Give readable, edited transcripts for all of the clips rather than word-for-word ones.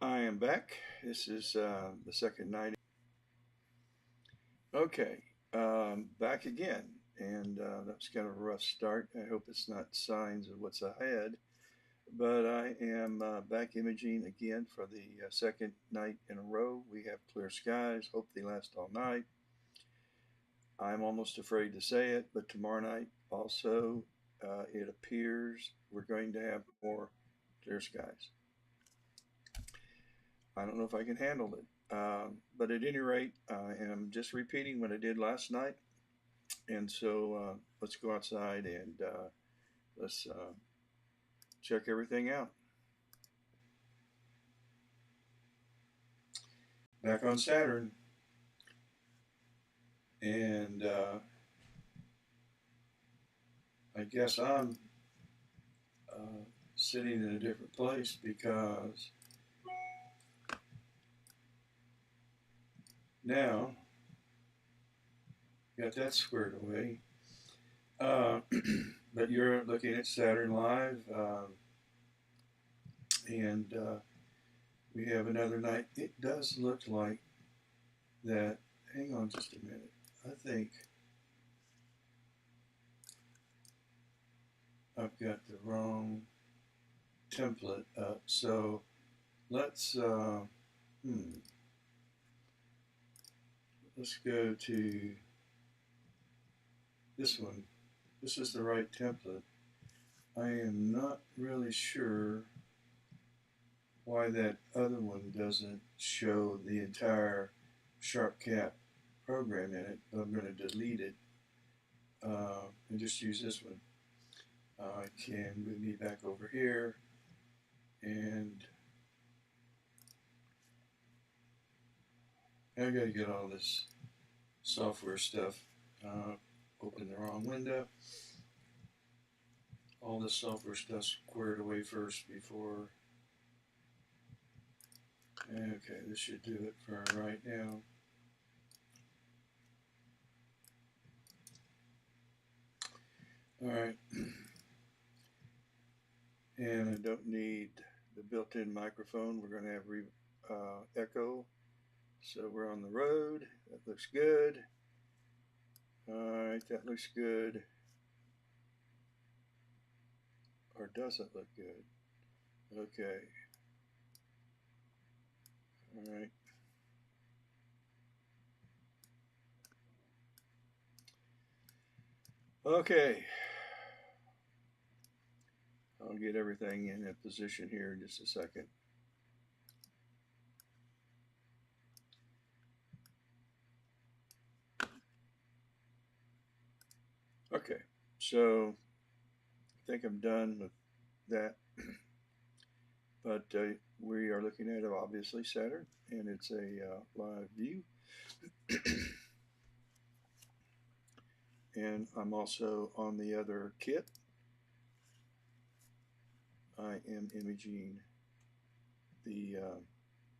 I am back. This is the second night. Okay, back again. And that was kind of a rough start. I hope it's not signs of what's ahead. But I am back imaging again for the second night in a row. We have clear skies. Hope they last all night. I'm almost afraid to say it, but tomorrow night also, it appears we're going to have more clear skies. I don't know if I can handle it. But at any rate, I am just repeating what I did last night. And so let's go outside and let's check everything out. Back on Saturn. And I guess I'm sitting in a different place because now got that squared away. Uh, but you're looking at Saturn Live, and we have another night. It does look like that. Hang on just a minute. I think I've got the wrong template up. So let's let's go to this one. This is the right template. I am not really sure why that other one doesn't show the entire SharpCap program in it, but I'm going to delete it and just use this one. I can move me back over here, and I got to get all this software stuff. Open the wrong window. All this software stuff squared away first before. Okay, this should do it for right now. All right. And I don't need the built-in microphone. We're going to have echo. So we're on the road. That looks good. All right, that looks good. Or does it look good? Okay. All right. Okay. I'll get everything in a position here in just a second. Okay, so I think I'm done with that. But we are looking at obviously Saturn, and it's a live view. And I'm also on the other kit. I am imaging the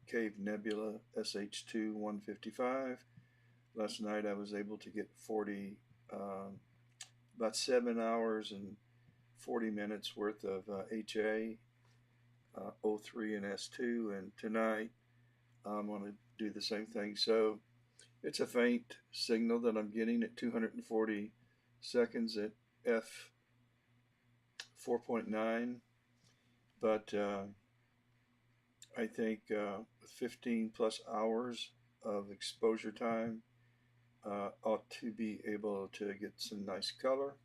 Cave Nebula SH2-155. Last night I was able to get about 7 hours and 40 minutes worth of HA, O3 and S2, and tonight I'm going to do the same thing. So it's a faint signal that I'm getting at 240 seconds at f 4.9, but I think with 15 plus hours of exposure time, ought to be able to get some nice color.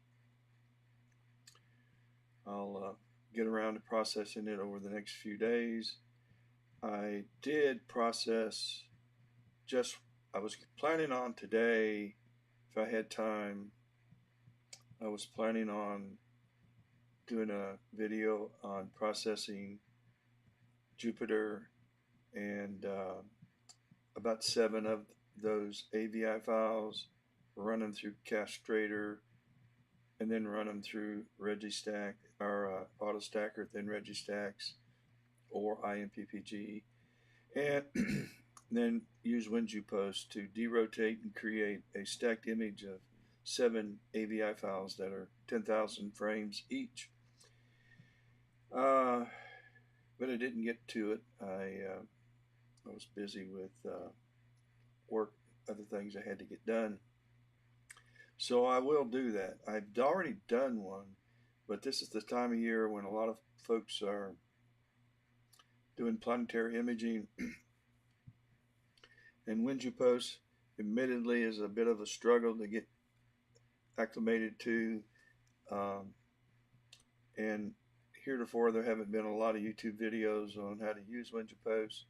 I'll get around to processing it over the next few days. I did process just, I was planning on today, if I had time, I was planning on doing a video on processing Jupiter and about 7 of those AVI files, run them through Castrator, and then run them through Registack or AutoStacker, then Registacks or IMPPG, and then use WinJuPost to derotate and create a stacked image of 7 AVI files that are 10,000 frames each. but I didn't get to it. I was busy with work, other things I had to get done. So I will do that. I've already done one, but this is the time of year when a lot of folks are doing planetary imaging, and WinJuPost admittedly is a bit of a struggle to get acclimated to. Um, and heretofore, there haven't been a lot of YouTube videos on how to use WinJuPost,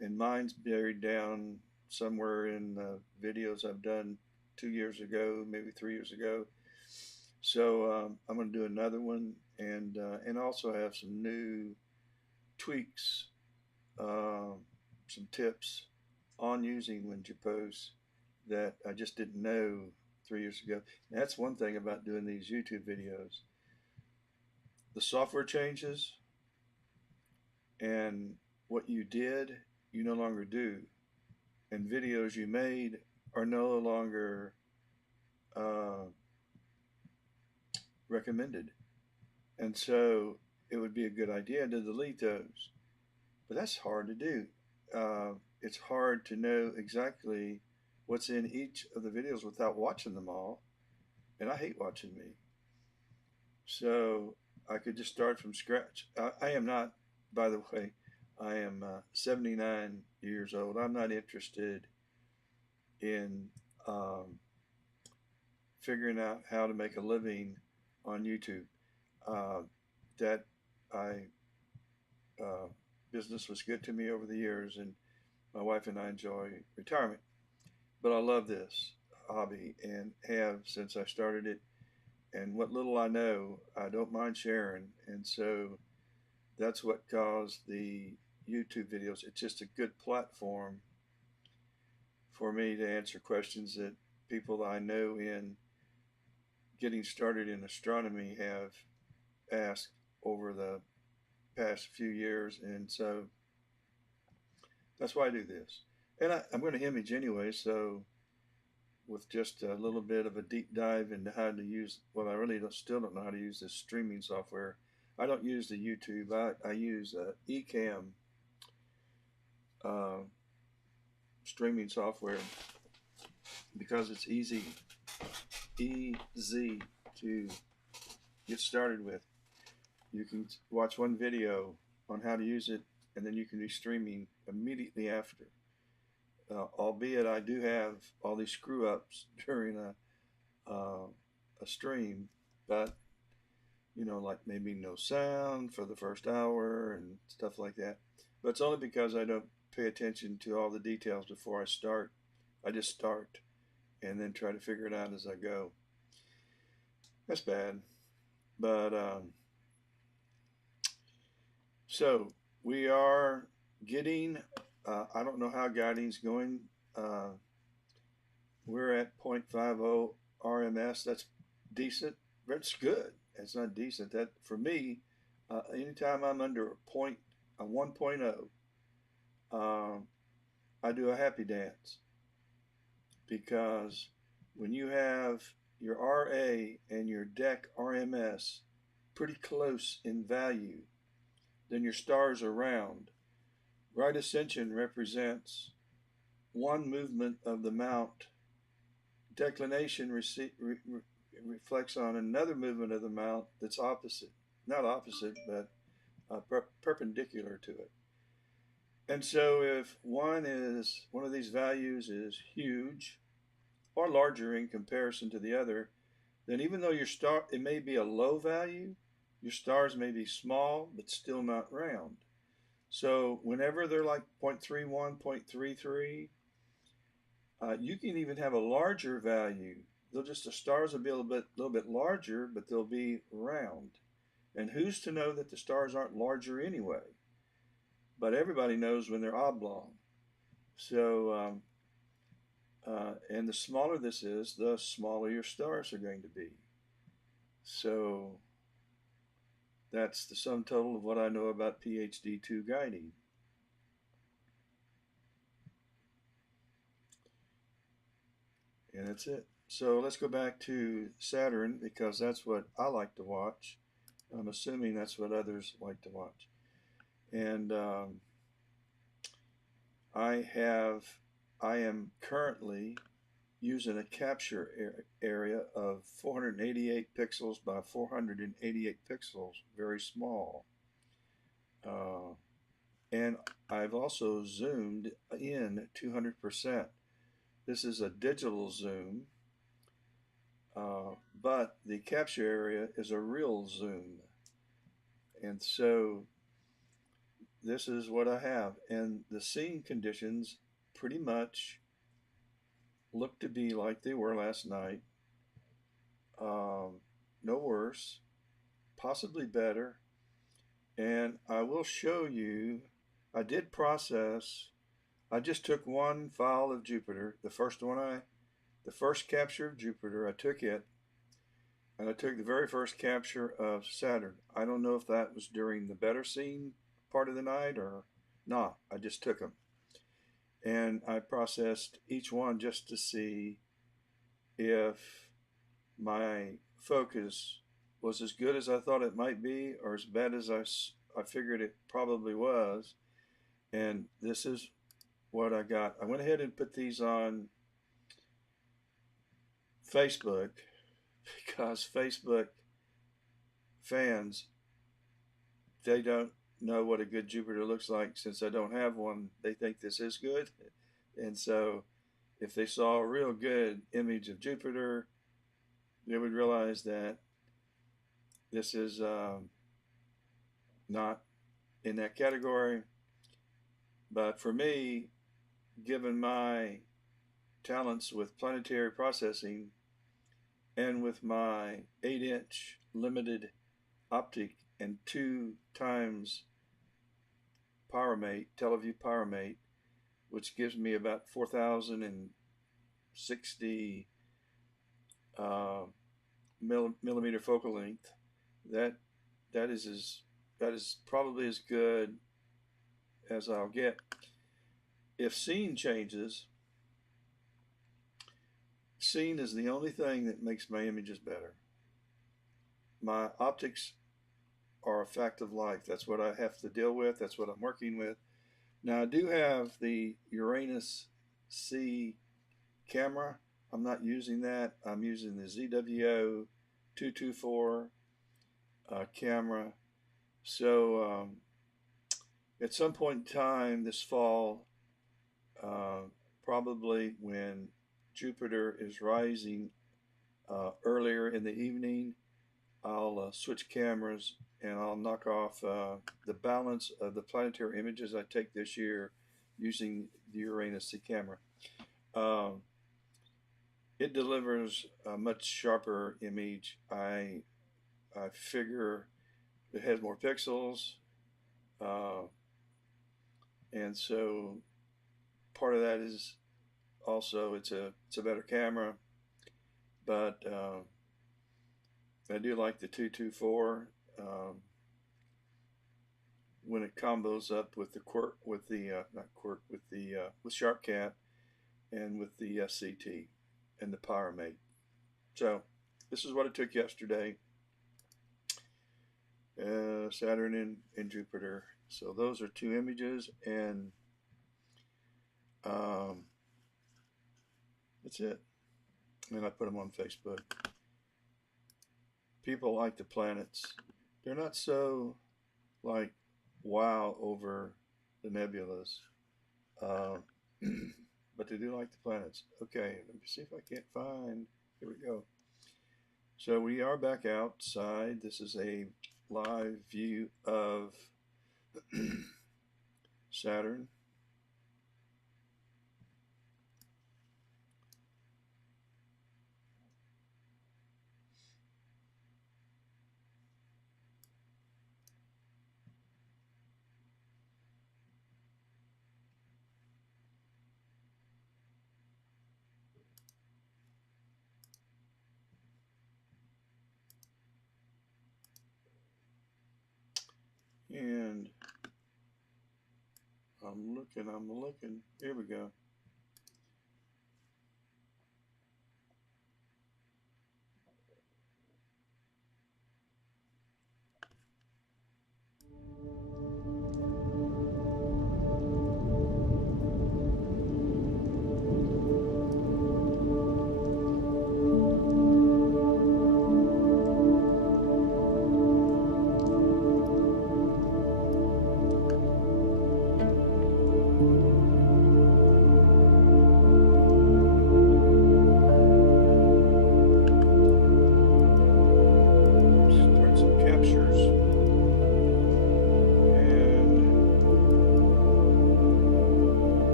and mine's buried down somewhere in videos I've done 2 years ago, maybe 3 years ago. So I'm going to do another one, and also have some new tweaks, some tips on using WinJuPost that I just didn't know 3 years ago. And that's one thing about doing these YouTube videos. The software changes, and what you did, you no longer do. And videos you made are no longer recommended. And so it would be a good idea to delete those. But that's hard to do. It's hard to know exactly what's in each of the videos without watching them all. And I hate watching me. So I could just start from scratch. I am not, by the way, I am 79 years old. I'm not interested in figuring out how to make a living on YouTube. That business was good to me over the years, and my wife and I enjoy retirement. But I love this hobby and have since I started it. And what little I know, I don't mind sharing. And so that's what caused the YouTube videos. It's just a good platform for me to answer questions that people that I know in getting started in astronomy have asked over the past few years. And so that's why I do this. And I'm going to image anyway, so with just a little bit of a deep dive into how to use, well, I really still don't know how to use this streaming software. I don't use the YouTube. I use Ecamm streaming software because it's easy to get started with. You can watch one video on how to use it, and then you can do streaming immediately after. Albeit I do have all these screw ups during a stream, but like maybe no sound for the first hour and stuff like that. But it's only because I don't pay attention to all the details before I start. I just start and then try to figure it out as I go. That's bad. But so we are getting, I don't know how guiding's going. We're at 0.50 RMS. That's decent. That's good. It's not decent. That for me, anytime I'm under a 1.0, I do a happy dance, because when you have your RA and your deck RMS pretty close in value, then your stars are round. Right ascension represents one movement of the mount. Declination reflects on another movement of the mount that's opposite. Not opposite, but perpendicular to it. And so if one of these values is huge or larger in comparison to the other, then even though your star, it may be a low value, your stars may be small but still not round. So whenever they're like 0.31, 0.33, you can even have a larger value. The stars will be a little bit larger, but they'll be round. And who's to know that the stars aren't larger anyway? But everybody knows when they're oblong. So, and the smaller this is, the smaller your stars are going to be. So that's the sum total of what I know about PhD2 guiding. And that's it. So let's go back to Saturn, because that's what I like to watch. I'm assuming that's what others like to watch. And I am currently using a capture area of 488 pixels by 488 pixels, very small. And I've also zoomed in 200%. This is a digital zoom, but the capture area is a real zoom. And so this is what I have. And the scene conditions pretty much look to be like they were last night. No worse, possibly better. And I will show you, I did process, I just took one file of Jupiter, the first capture of Jupiter, I took it, and I took the very first capture of Saturn. I don't know if that was during the better scene part of the night or not. I just took them. And I processed each one just to see if my focus was as good as I thought it might be or as bad as I figured it probably was. And this is what I got. I went ahead and put these on Facebook because Facebook fans, they don't know what a good Jupiter looks like. Since I don't have one, they think this is good. And so if they saw a real good image of Jupiter, they would realize that this is not in that category. But for me, given my talents with planetary processing and with my 8-inch limited optic and 2 times Pyramate, Teleview Pyramate, which gives me about 4,060 millimeter focal length. That is probably as good as I'll get. If scene changes, scene is the only thing that makes my images better. My optics are a fact of life. That's what I have to deal with. That's what I'm working with. Now I do have the Uranus C camera. I'm not using that. I'm using the ZWO-224 camera. So at some point in time this fall, probably when Jupiter is rising earlier in the evening, I'll switch cameras and I'll knock off the balance of the planetary images I take this year using the Uranus C camera. It delivers a much sharper image. I figure it has more pixels, and so part of that is also it's a better camera, but I do like the 224 when it combos up with the with SharpCat and with the CT and the Pyramate. So this is what I took yesterday. Saturn and Jupiter. So those are 2 images, and that's it. And I put them on Facebook. People like the planets. They're not so like wow over the nebulas, but they do like the planets. Okay, let me see if I can't find. Here we go. So we are back outside. This is a live view of Saturn. And I'm looking. Here we go.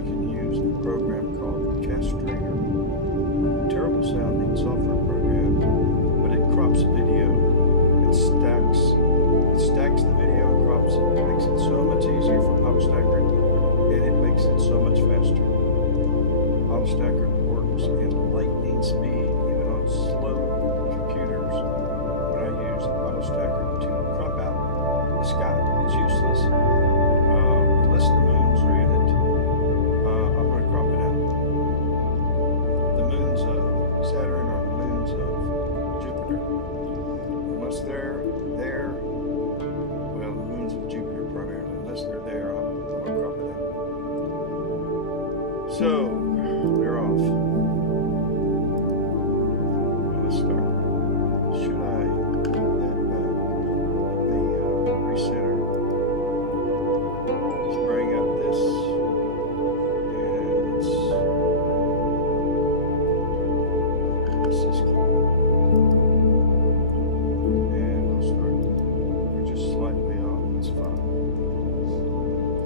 I can use a program called Castrator. Terrible sounding software program, but it crops video. It stacks the video, crops it, makes it so much easier for PopStacker, and it makes it so much faster. PopStacker works in lightning speed, even on slow computers. When I use PopStacker to crop out the sky, it's useless unless the moons are in it. I'm going to crop it out. The moons of Saturn are the moons of Jupiter. Unless they're there, well, the moons of Jupiter primarily, unless they're there, I'm going to crop it out. So, we're off. Let's start. Should I move that the recenter? Let's bring up this, and let's just keep it. And we'll start. We're just slightly off. That's fine.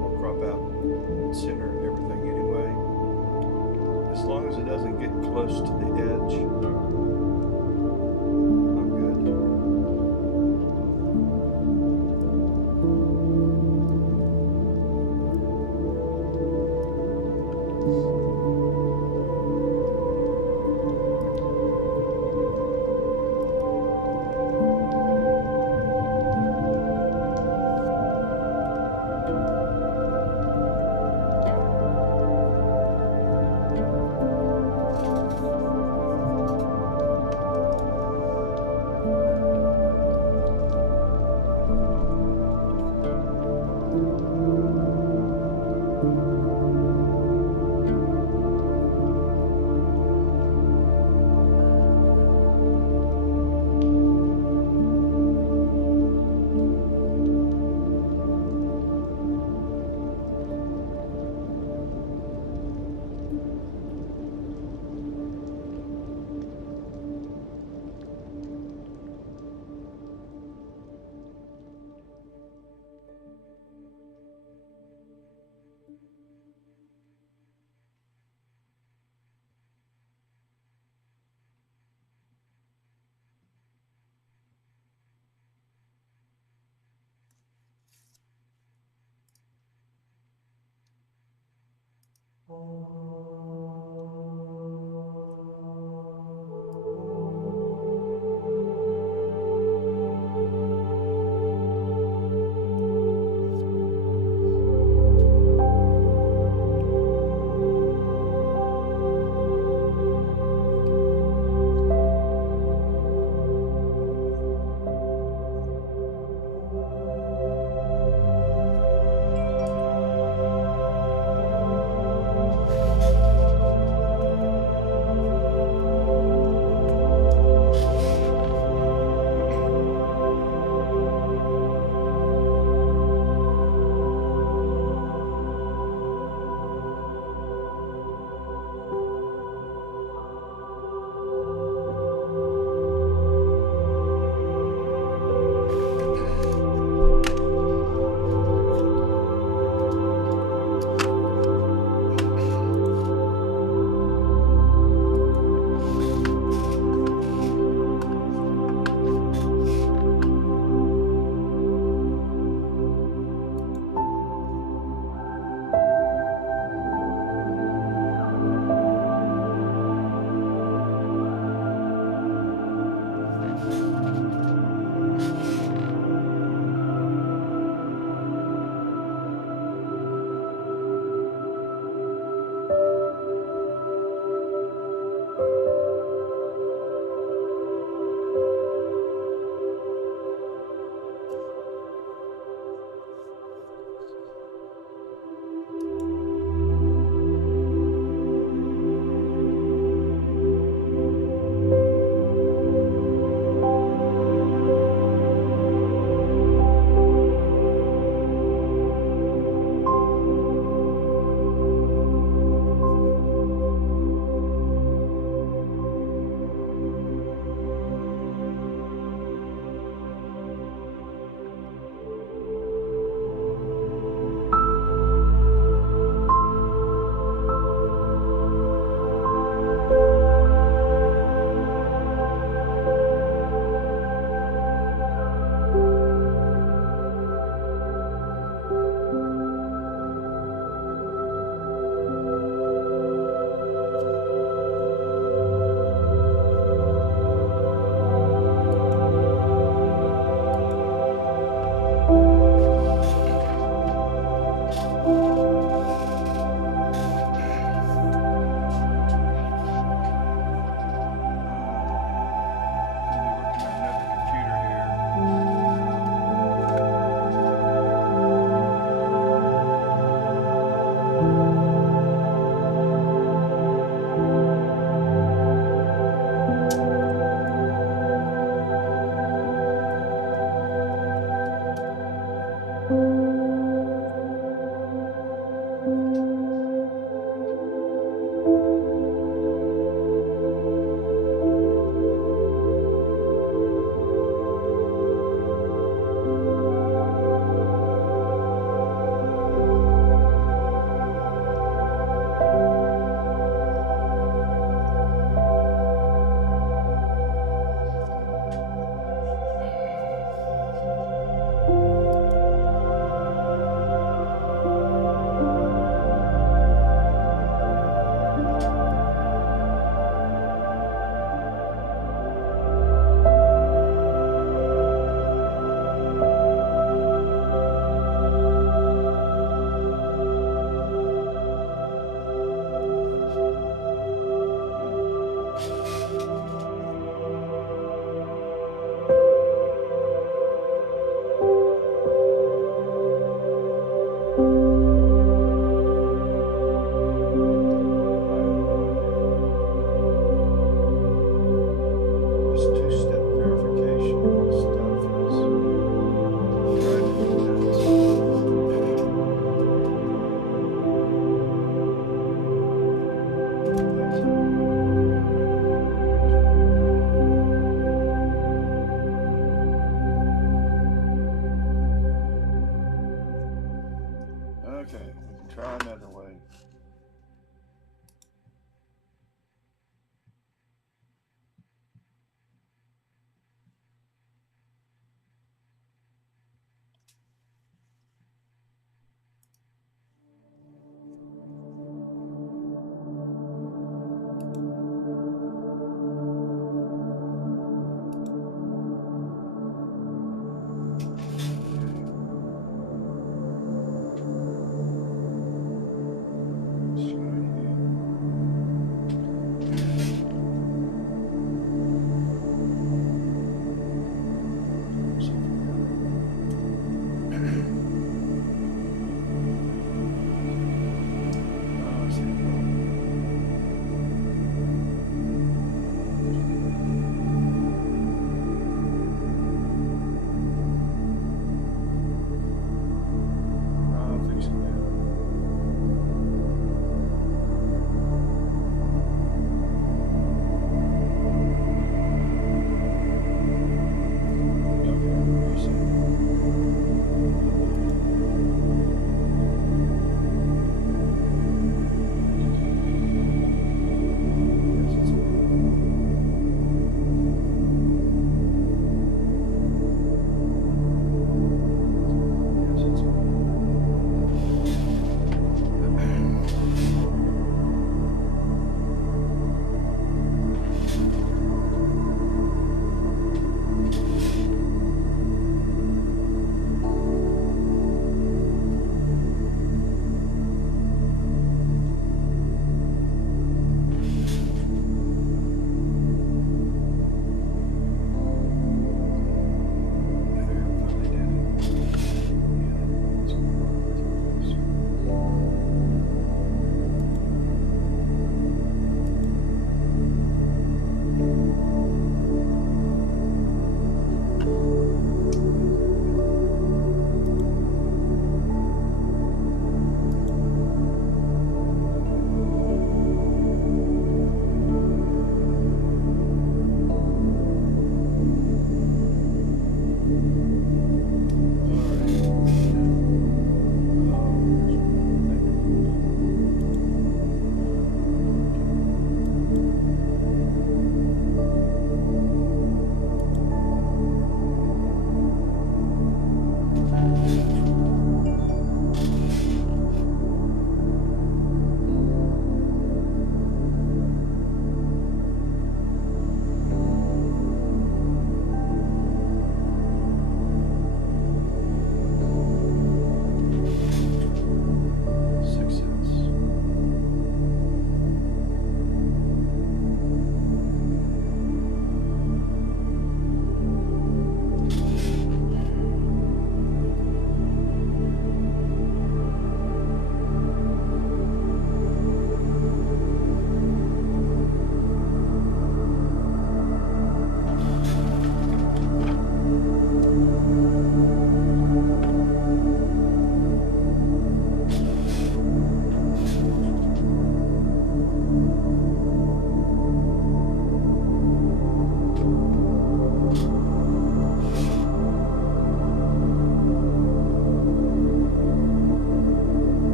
We'll crop out and center everything anyway. As long as it doesn't get close to the edge, I'm good.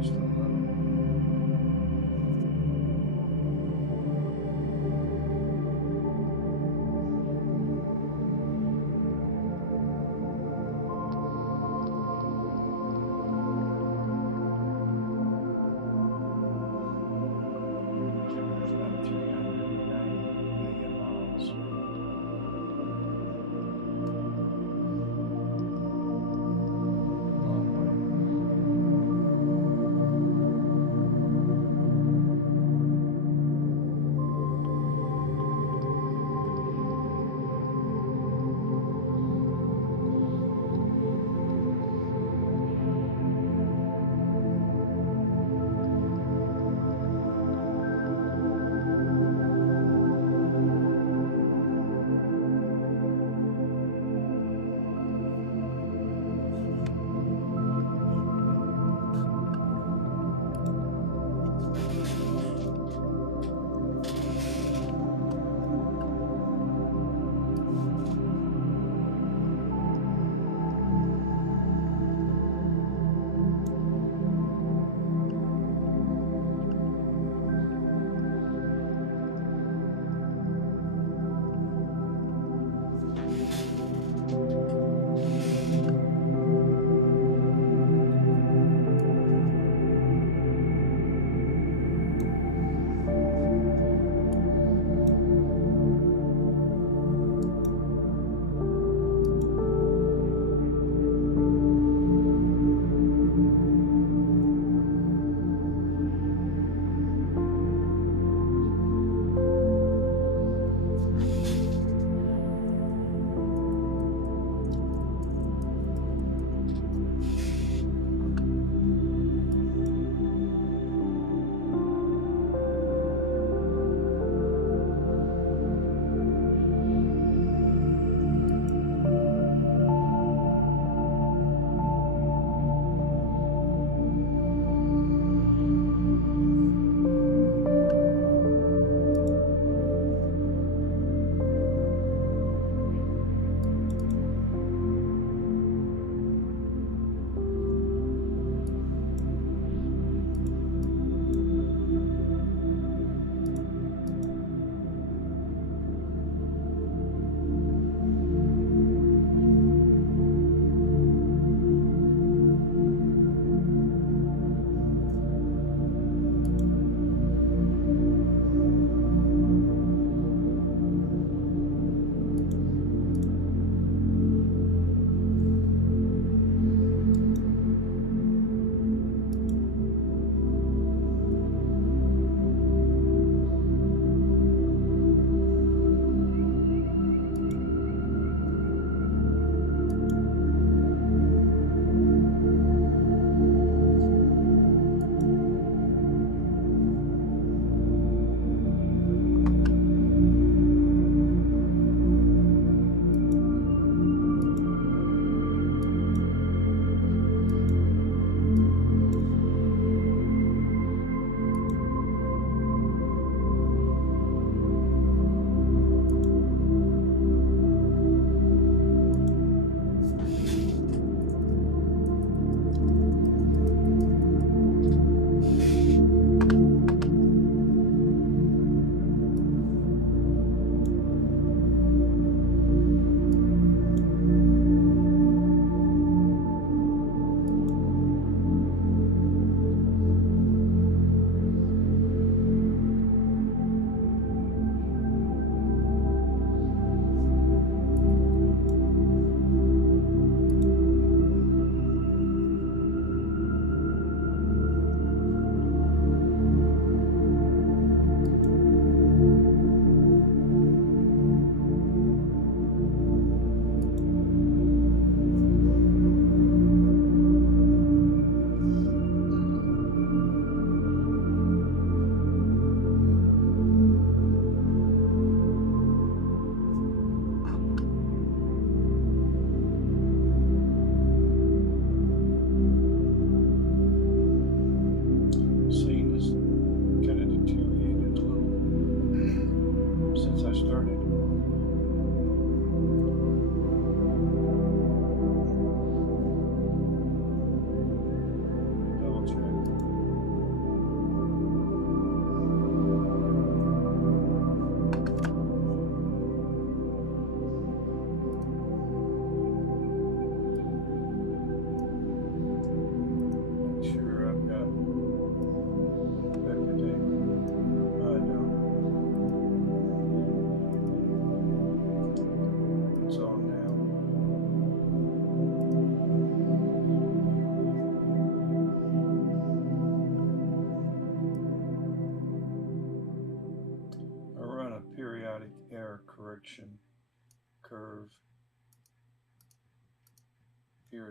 Just a little. Jupiter's about 390 million miles away. Long way.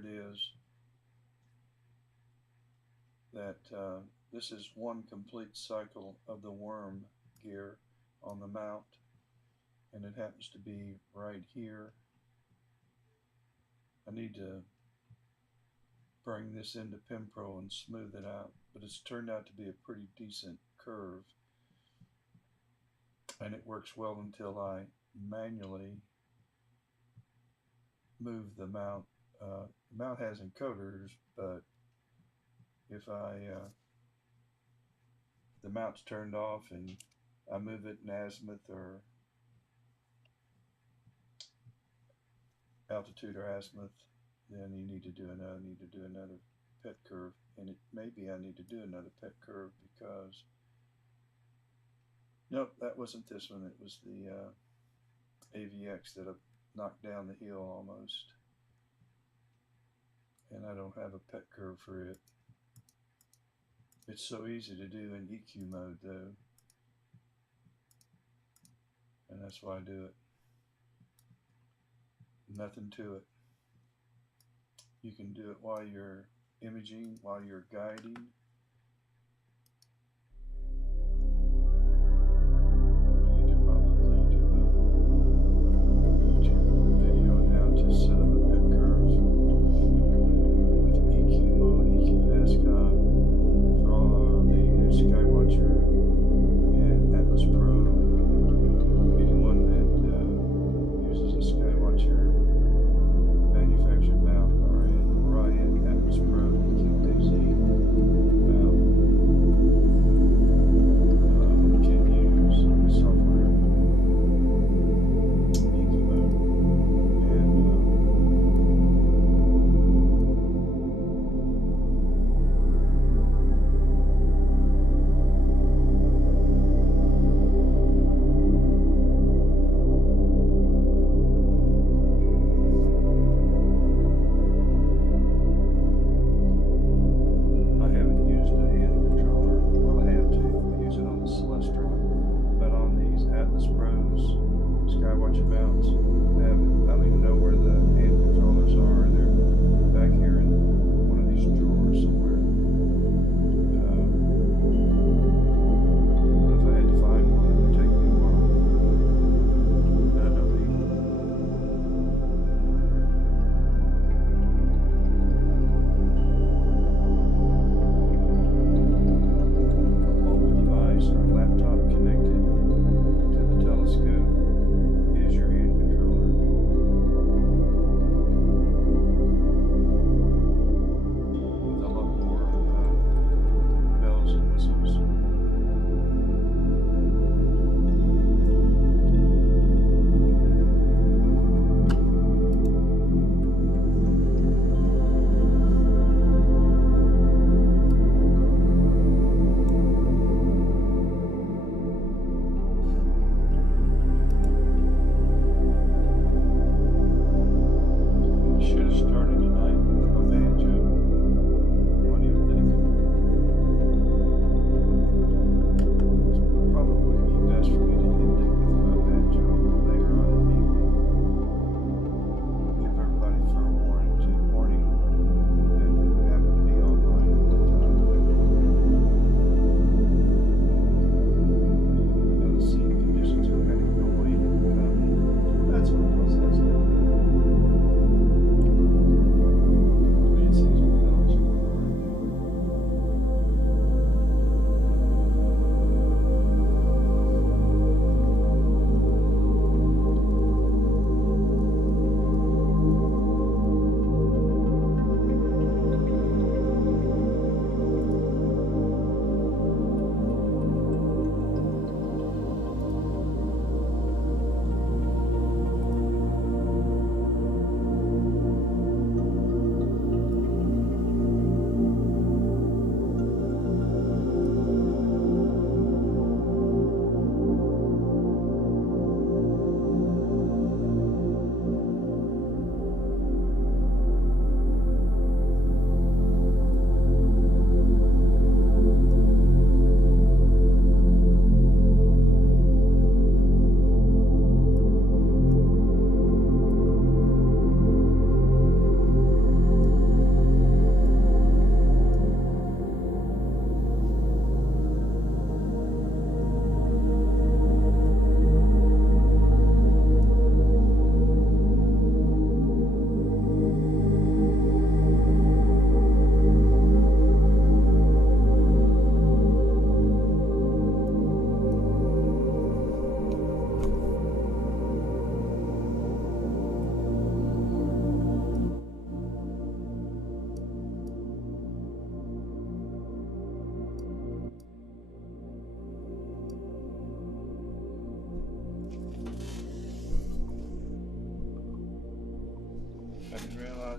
it is that this is one complete cycle of the worm gear on the mount, and it happens to be right here. I need to bring this into PinPro and smooth it out, but it's turned out to be a pretty decent curve, and it works well until I manually move the mount. The mount has encoders, but if the mount's turned off and I move it in azimuth or altitude or azimuth, then you need to do another pet curve, and maybe I need to do another pet curve because nope, that wasn't this one. It was the AVX that I knocked down the hill almost, and I don't have a pet curve for it. It's so easy to do in EQ mode though, and that's why I do it. Nothing to it. You can do it while you're imaging, while you're guiding. I need to probably do a YouTube video on how to set up a pet curve with EQ mode, EQ ASCOT for all the new Skywatcher and Atlas Pro. Anyone that uses a Skywatcher manufactured mount or in Atlas Pro EQ AZ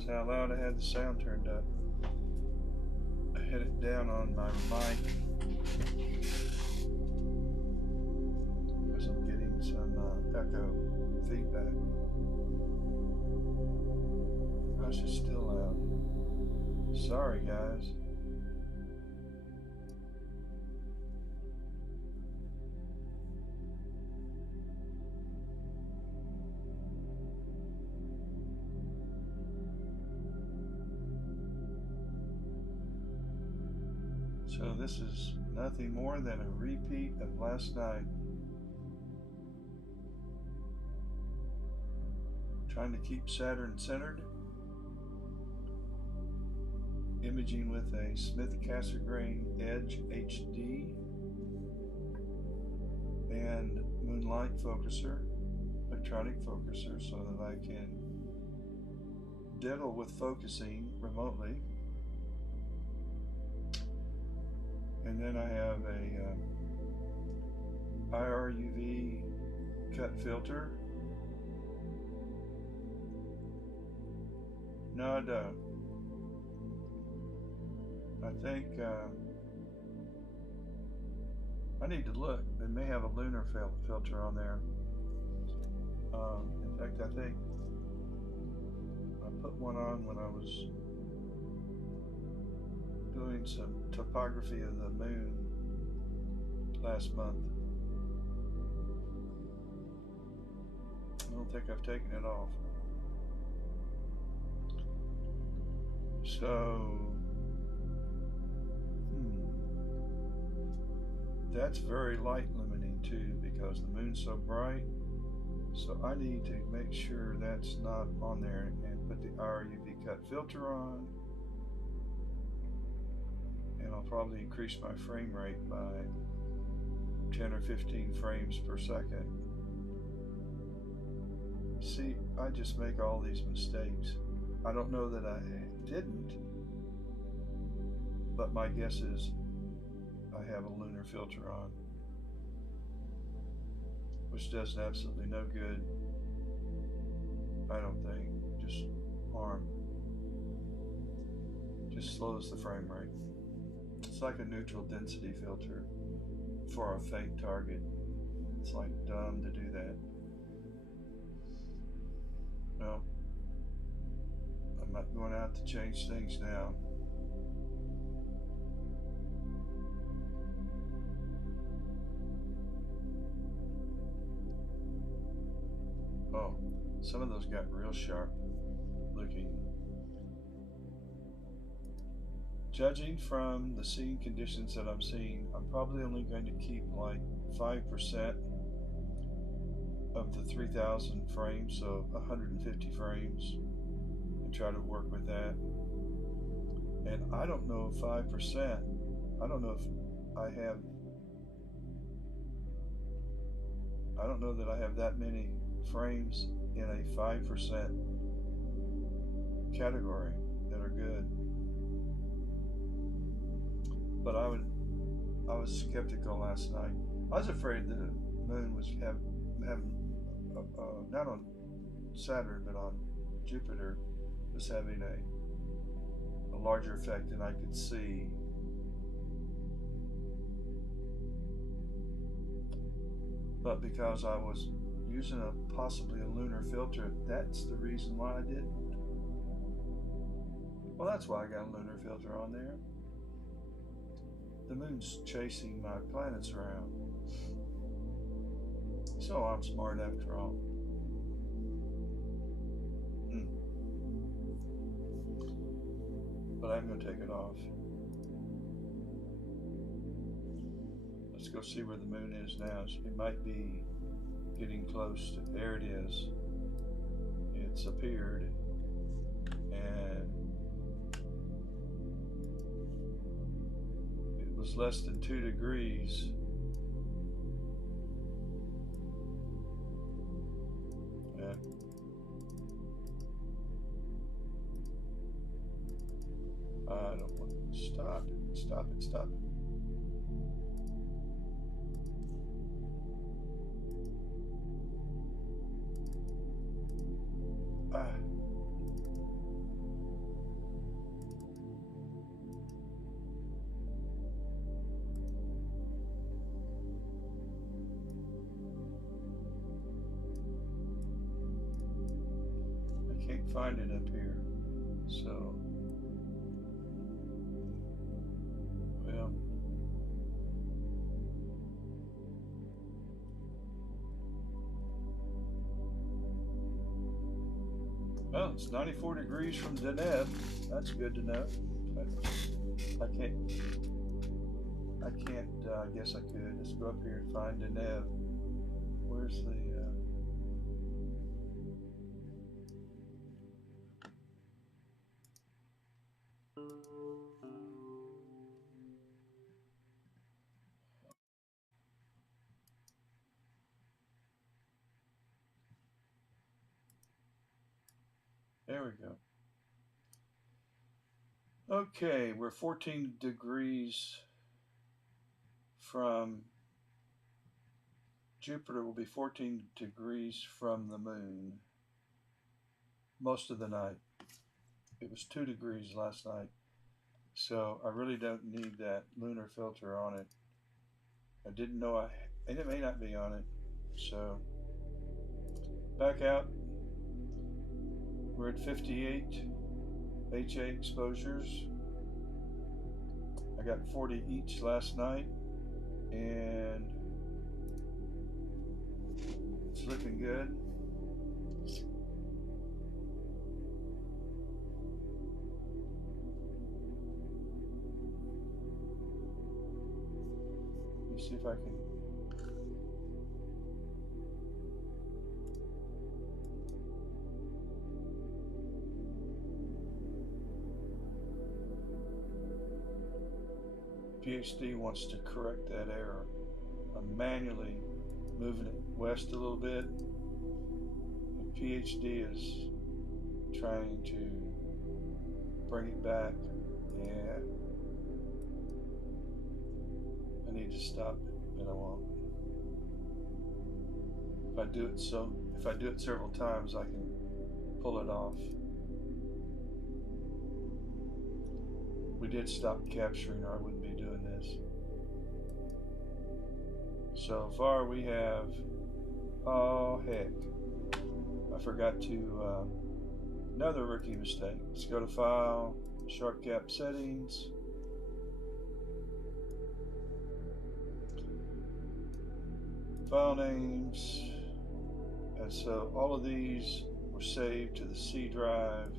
realized how loud I had the sound turned up. I had it down on my mic because I'm getting some echo feedback. Gosh, it's still loud. Sorry, guys. So this is nothing more than a repeat of last night. Trying to keep Saturn centered. Imaging with a Smith-Cassegrain Edge HD and Moonlight focuser, electronic focuser, so that I can diddle with focusing remotely. And then I have a IR/UV cut filter. No, I don't. I think I need to look. They may have a lunar filter on there. In fact, I think I put one on when I was doing some topography of the moon last month. I don't think I've taken it off. So, that's very light limiting too, because the moon's so bright. So I need to make sure that's not on there and put the IR/UV cut filter on. And I'll probably increase my frame rate by 10 or 15 frames per second. See, I just make all these mistakes. I don't know that I didn't, but my guess is I have a lunar filter on, which does absolutely no good, I don't think, just harm. Just slows the frame rate. It's like a neutral density filter for a faint target. It's like dumb to do that. Well, I'm not going out to change things now. Oh, some of those got real sharp looking. Judging from the scene conditions that I'm seeing, I'm probably only going to keep like 5% of the 3,000 frames, so 150 frames, and try to work with that. And I don't know if 5%, I don't know if I have, I don't know that I have that many frames in a 5% category that are good. But I was skeptical last night. I was afraid the moon was having not on Saturn but on Jupiter was having a larger effect than I could see. But because I was using possibly a lunar filter, that's the reason why I didn't. Well, that's why I got a lunar filter on there. The moon's chasing my planets around. So I'm smart after all. But I'm going to take it off. Let's go see where the moon is now. It might be getting close to, there it is. It's appeared. And it was less than 2 degrees. Yeah. I don't want to stop it. Stop it. Stop it. find it up here. So, well, it's 94 degrees from Deneb. That's good to know. I guess I could. Let's go up here and find Deneb. Where's the, there we go. Okay, we're 14 degrees from Jupiter. Will be 14 degrees from the moon most of the night. It was 2 degrees last night, so I really don't need that lunar filter on it. I didn't know and it may not be on it. So back out. We're at 58 HA exposures. I got 40 each last night, and it's looking good. Let me see if I can. PhD wants to correct that error. I'm manually moving it west a little bit. And PhD is trying to bring it back. Yeah. I need to stop it, but I won't. If I do it several times, I can pull it off. We did stop capturing, or I wouldn't be doing this. So far we have, oh heck, I forgot to, another rookie mistake. Let's go to File, Sharp Gap Settings. File names. And so all of these were saved to the C drive.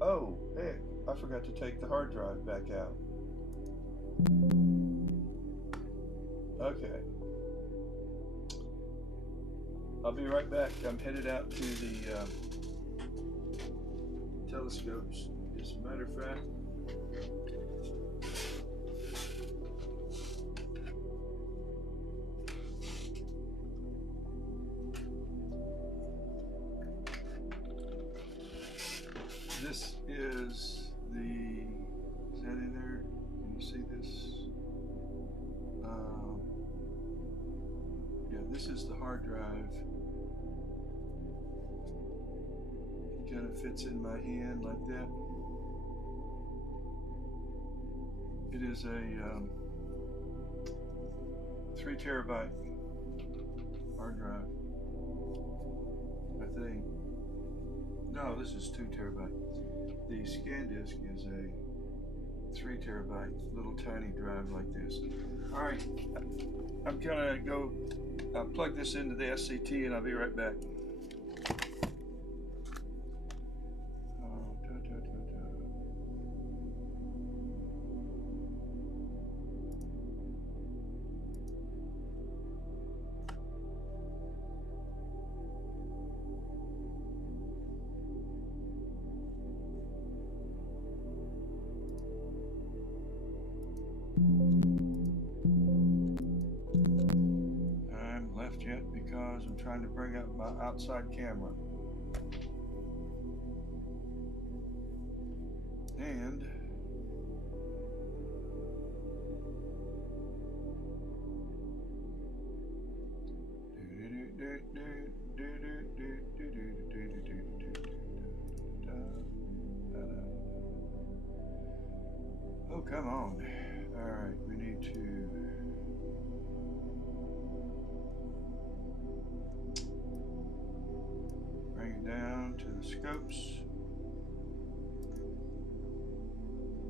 Oh, heck. I forgot to take the hard drive back out. Okay. I'll be right back. I'm headed out to the telescopes. As a matter of fact, this is is that in there? Can you see this? Yeah, this is the hard drive. It kind of fits in my hand like that. It is a 3 terabyte hard drive, I think. No, this is 2 terabyte. The scan disk is a 3 terabyte little tiny drive like this. All right, I'm gonna go plug this into the SCT and I'll be right back. I'm left yet because I'm trying to bring up my outside camera. And oh, come on. All right, we need to bring it down. on to the scopes.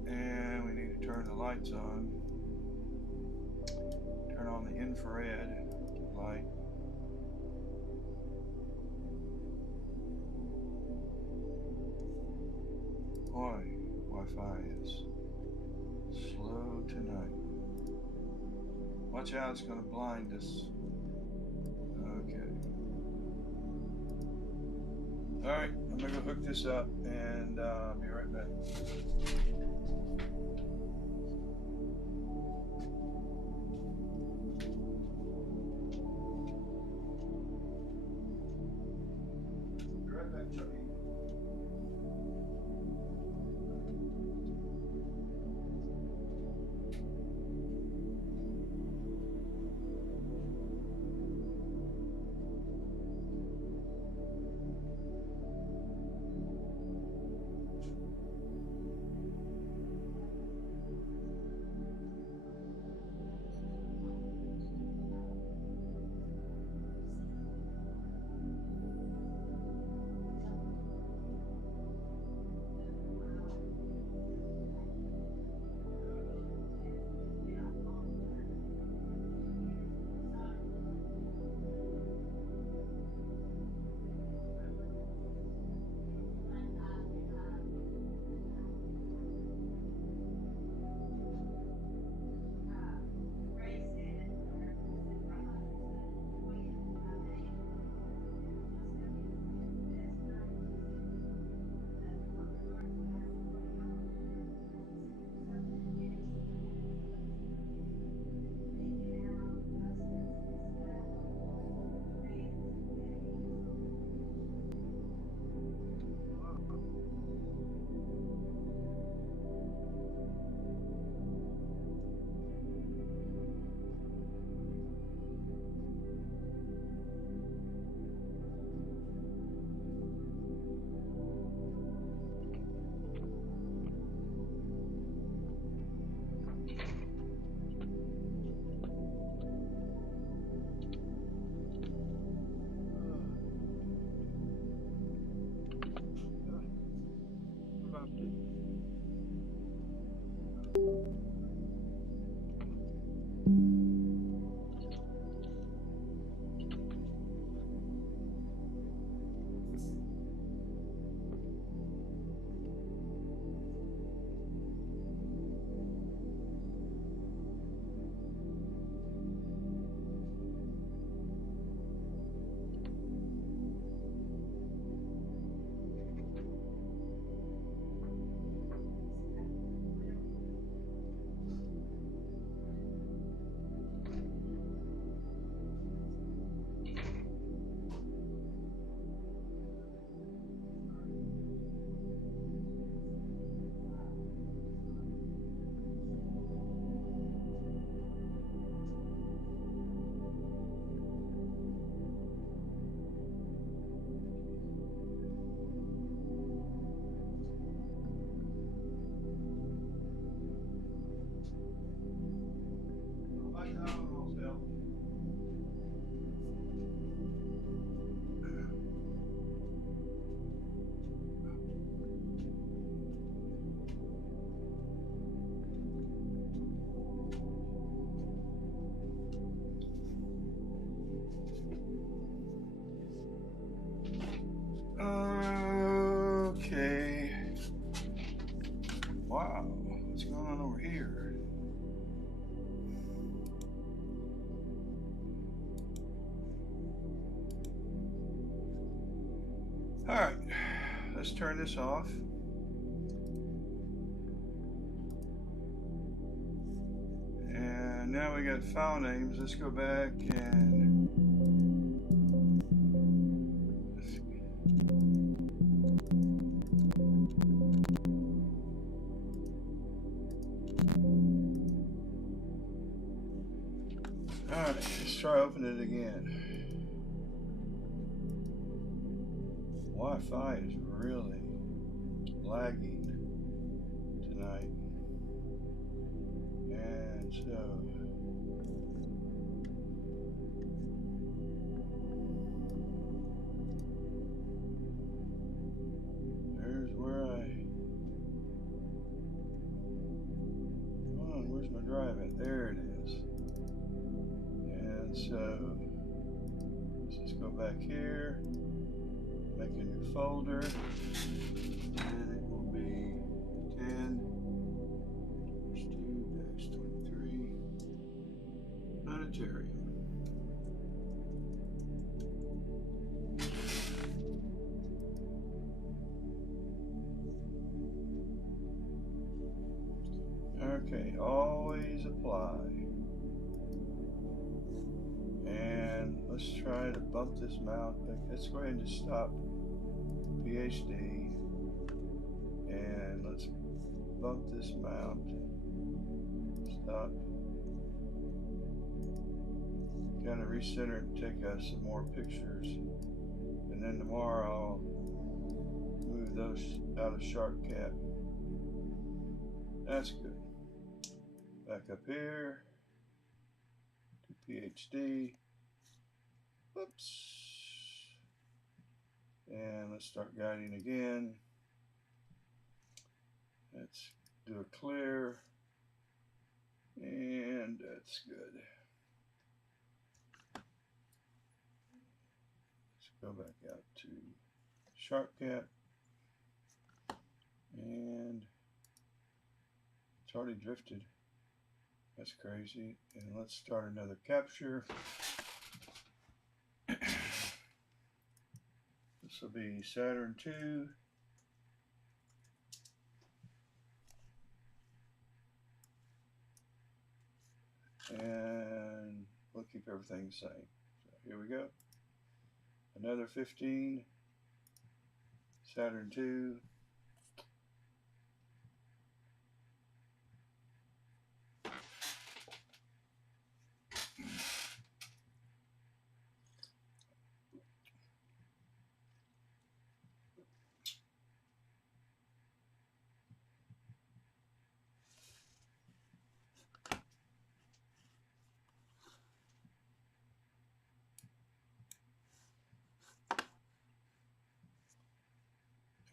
And we need to turn the lights on. Turn on the infrared light. Boy, Wi-Fi is slow tonight. Watch out, it's going to blind us. Okay. Alright, I'm going to go hook this up and I'll be right back. Be right back, Chucky. Okay. Wow, what's going on over here? All right, let's turn this off. And now we got file names. Let's go back and alright, let's try opening it again. Wi-Fi is really lagging tonight. And so drive it? There it is. And so let's just go back here, make a new folder, and it will be 10-2-23 Planetary. Okay, always apply. And let's try to bump this mount. Let's go ahead and just stop PhD. And let's bump this mount. Stop. Kind of recenter and take us some more pictures. And then tomorrow I'll move those out of Sharp Cap. That's good. Back up here to PhD. Whoops. And let's start guiding again. Let's do a clear. And that's good. Let's go back out to Sharp Cap. And it's already drifted. That's crazy. And let's start another capture. This will be Saturn 2. And we'll keep everything the same. So here we go. Another 15. Saturn 2.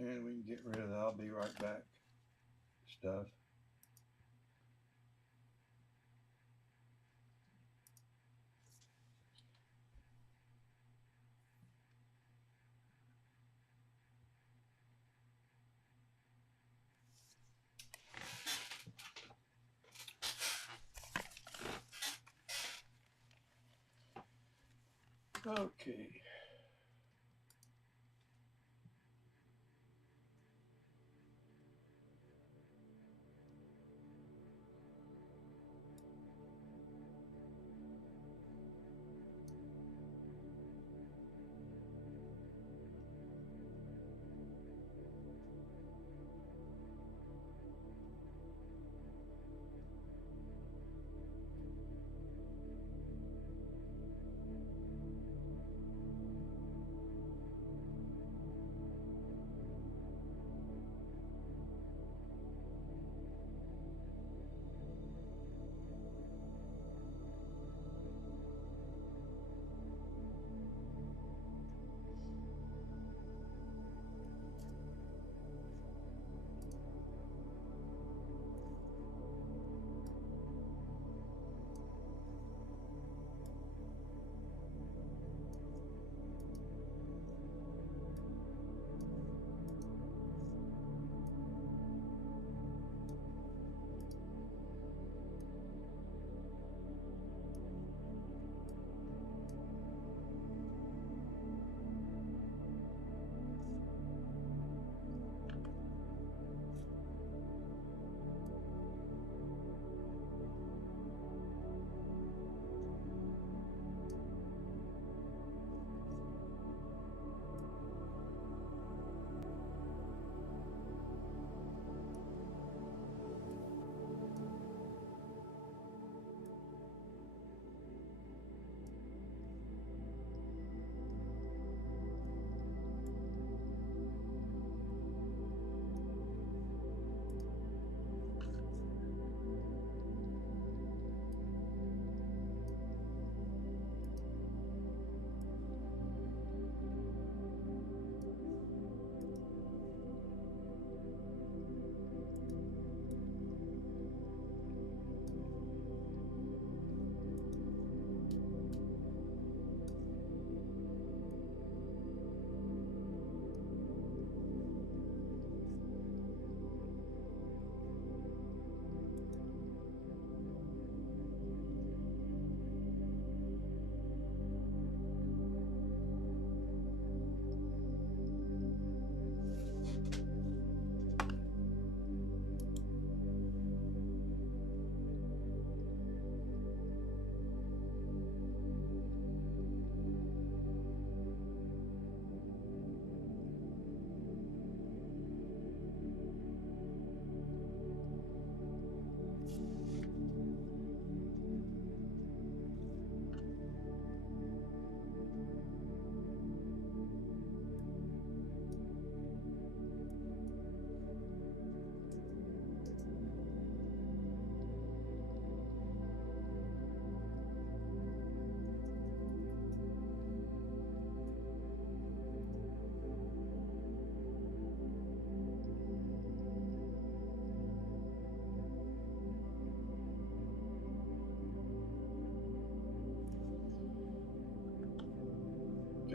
And we can get rid of the "I'll be right back" stuff. Okay.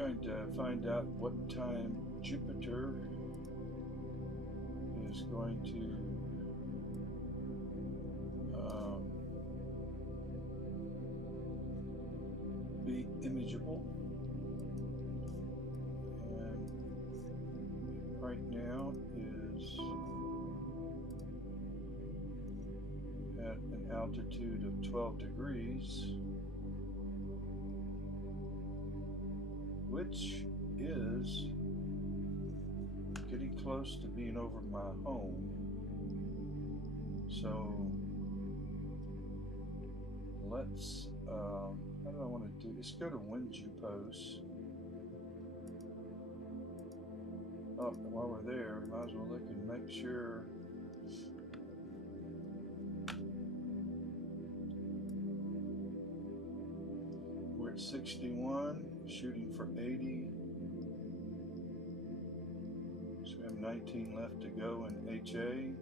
trying to find out what time Jupiter is going to be imageable. And right now is at an altitude of 12 degrees, which is getting close to being over my home. So let's, how do I want to do? Let's go to Widefield. Oh, while we're there, we might as well look and make sure. We're at 61, shooting for 80. So we have 19 left to go in HA.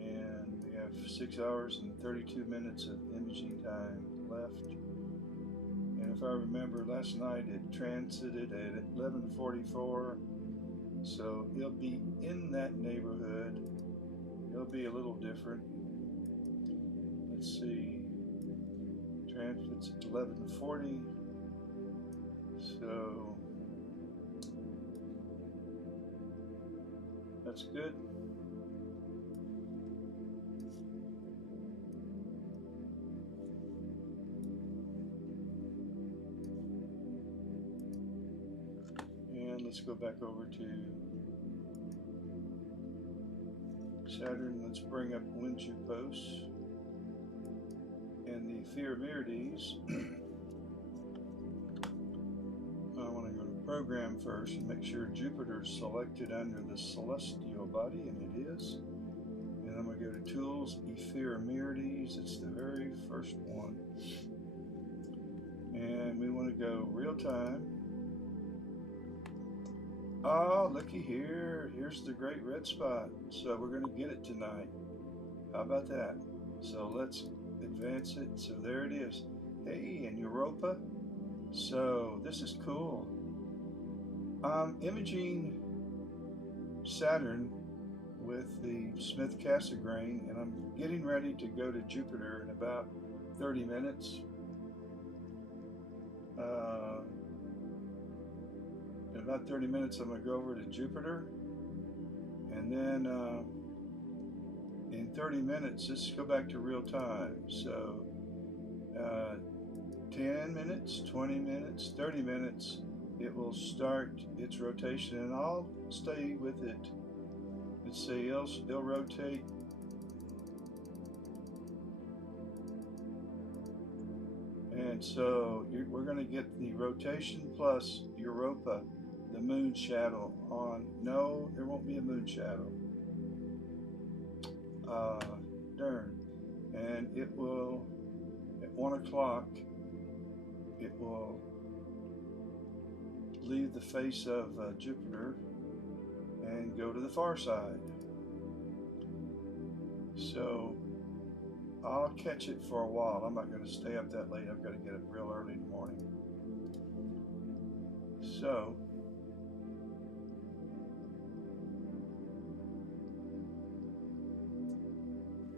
And we have 6 hours and 32 minutes of imaging time left. And if I remember, last night it transited at 11:44. So it'll be in that neighborhood. It'll be a little different. Let's see. Transit's at 11:40. So that's good. And let's go back over to Saturn. Let's bring up Widefield and the Ephemerades. I want to go to Program first and make sure Jupiter's selected under the celestial body, and it is. And I'm going to go to Tools, Ephemerades. It's the very first one. And we want to go real time. Oh, looky here. Here's the great red spot. So we're going to get it tonight. How about that? So let's advance it. So there it is. Hey, and Europa. So this is cool. I'm imaging Saturn with the Smith-Cassegrain, and I'm getting ready to go to Jupiter in about 30 minutes. In about 30 minutes, I'm going to go over to Jupiter, and then in 30 minutes, let's go back to real time. So 10 minutes, 20 minutes, 30 minutes, it will start its rotation, and I'll stay with it. Let's see, it'll rotate. And so we're going to get the rotation plus Europa, the moon shadow on. No, there won't be a moon shadow. Darn. And it will, at 1 o'clock, it will leave the face of Jupiter and go to the far side. So I'll catch it for a while. I'm not going to stay up that late. I've got to get up real early in the morning. So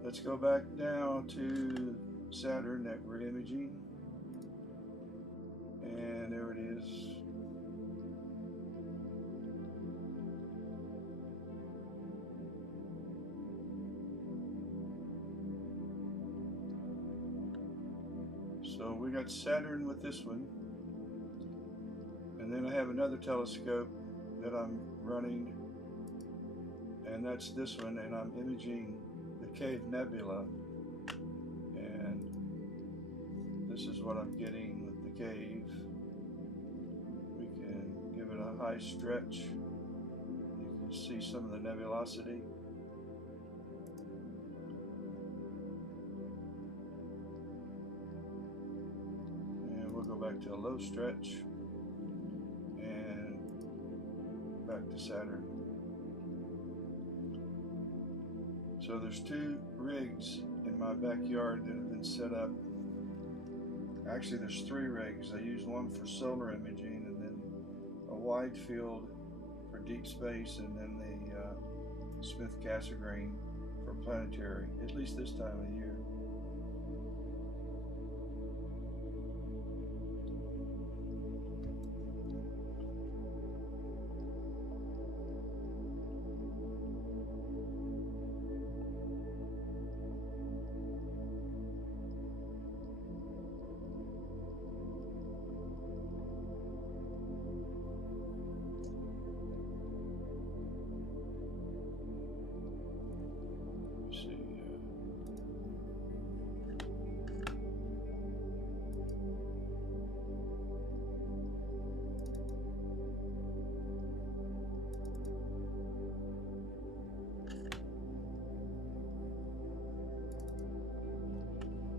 let's go back now to Saturn that we're imaging. And there it is. So we got Saturn with this one. And then I have another telescope that I'm running, and that's this one, and I'm imaging the Cave Nebula. And this is what I'm getting with the cave. We can give it a high stretch. You can see some of the nebulosity. And we'll go back to a low stretch and back to Saturn. So there's 2 rigs in my backyard that have been set up Actually, there's 3 rigs. I use one for solar imaging, and then a Widefield for deep space, and then the Smith-Cassegrain for Planetary, at least this time of year.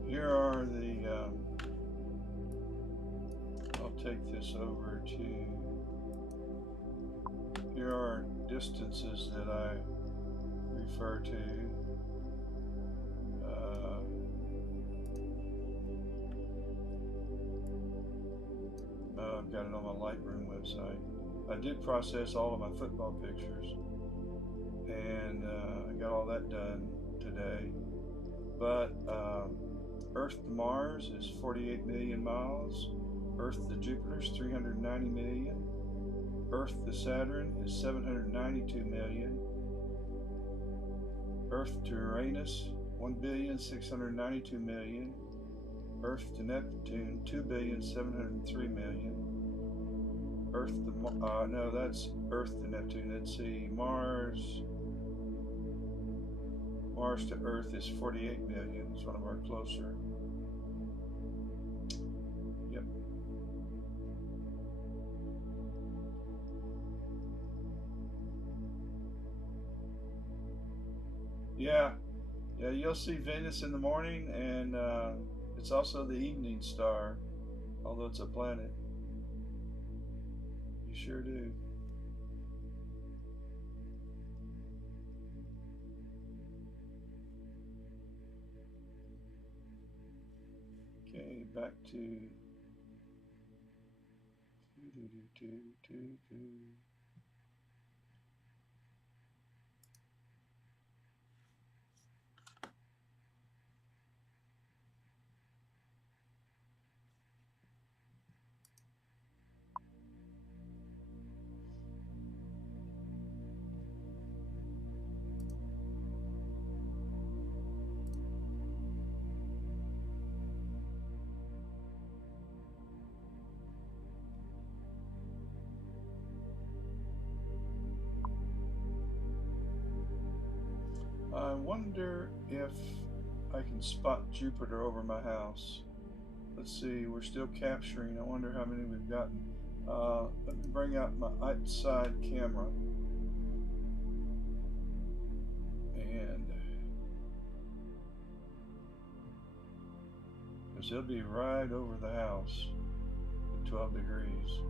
Here are the, I'll take this over to, here are distances that I refer to. I've got it on my Lightroom website. I did process all of my football pictures, and I got all that done today. But Earth to Mars is 48 million miles. Earth to Jupiter is 390 million. Earth to Saturn is 792 million. Earth to Uranus, 1,692 million. Earth to Neptune, 2,703,000,000. Earth to no, that's Earth to Neptune. Let's see, Mars to Earth is 48 million. It's one of our closer. Yep. Yeah, you'll see Venus in the morning, and it's also the evening star, although it's a planet. You sure do. Okay, back to I wonder if I can spot Jupiter over my house. Let's see, we're still capturing. I wonder how many we've gotten. Let me bring out my outside camera. And because it'll be right over the house at 12 degrees.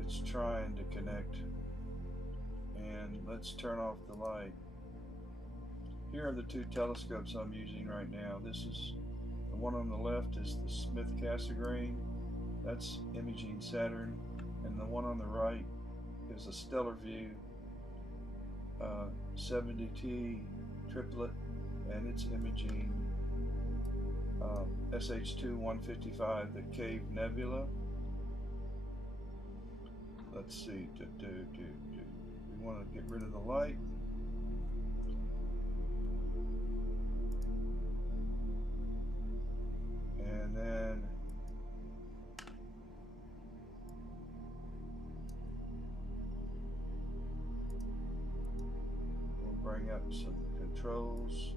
It's trying to connect. And let's turn off the light. Here are the 2 telescopes I'm using right now. This is the one on the left is the Smith-Cassegrain. That's imaging Saturn, and the one on the right is a stellar view 70T triplet, and it's imaging SH2-155 the Cave Nebula. Let's see. We want to get rid of the light. And then we'll bring up some controls.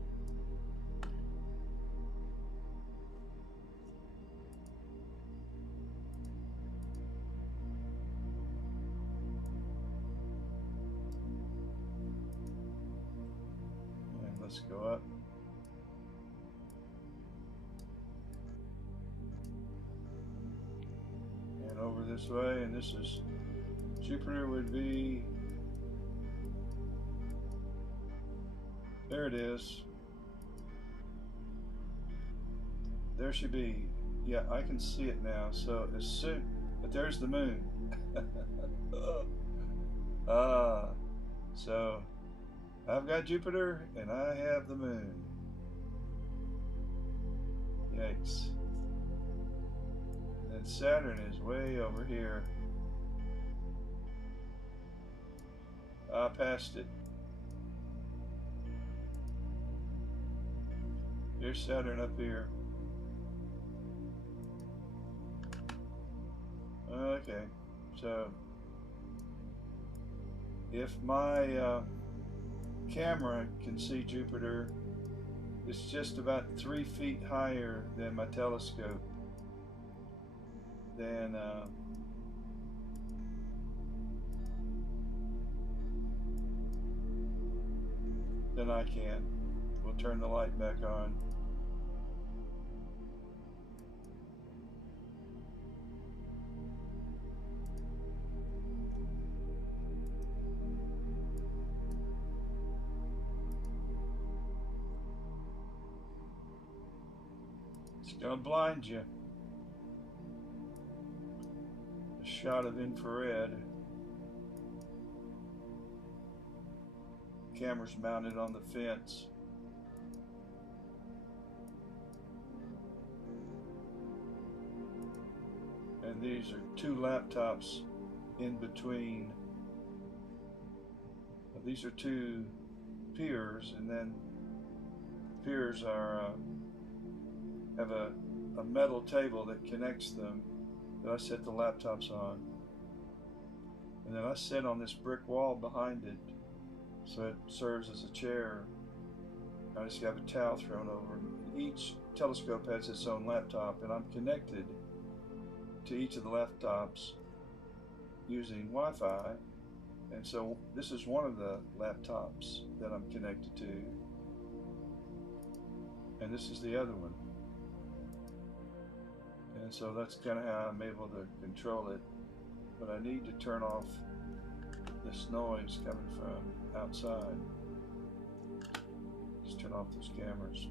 And let's go up. Over this way, and this is Jupiter would be, there it is. there should be, yeah, I can see it now. So as soon, but there's the moon. So I've got Jupiter and I have the moon. Yikes. And then Saturn is way over here. I passed it. Here's Saturn up here. Okay, so if my camera can see Jupiter, it's just about 3 feet higher than my telescope. Then I can. We'll turn the light back on. It's gonna blind you. A shot of infrared. Camera's mounted on the fence. And these are 2 laptops in between. These are 2 piers, and then piers are have a metal table that connects them that I set the laptops on. And then I sit on this brick wall behind it, so it serves as a chair. I just have a towel thrown over. Each telescope has its own laptop, and I'm connected to each of the laptops using Wi-Fi. And so this is one of the laptops that I'm connected to, and this is the other one. And so that's kind of how I'm able to control it. But I need to turn off this noise coming from outside. Just turn off those cameras.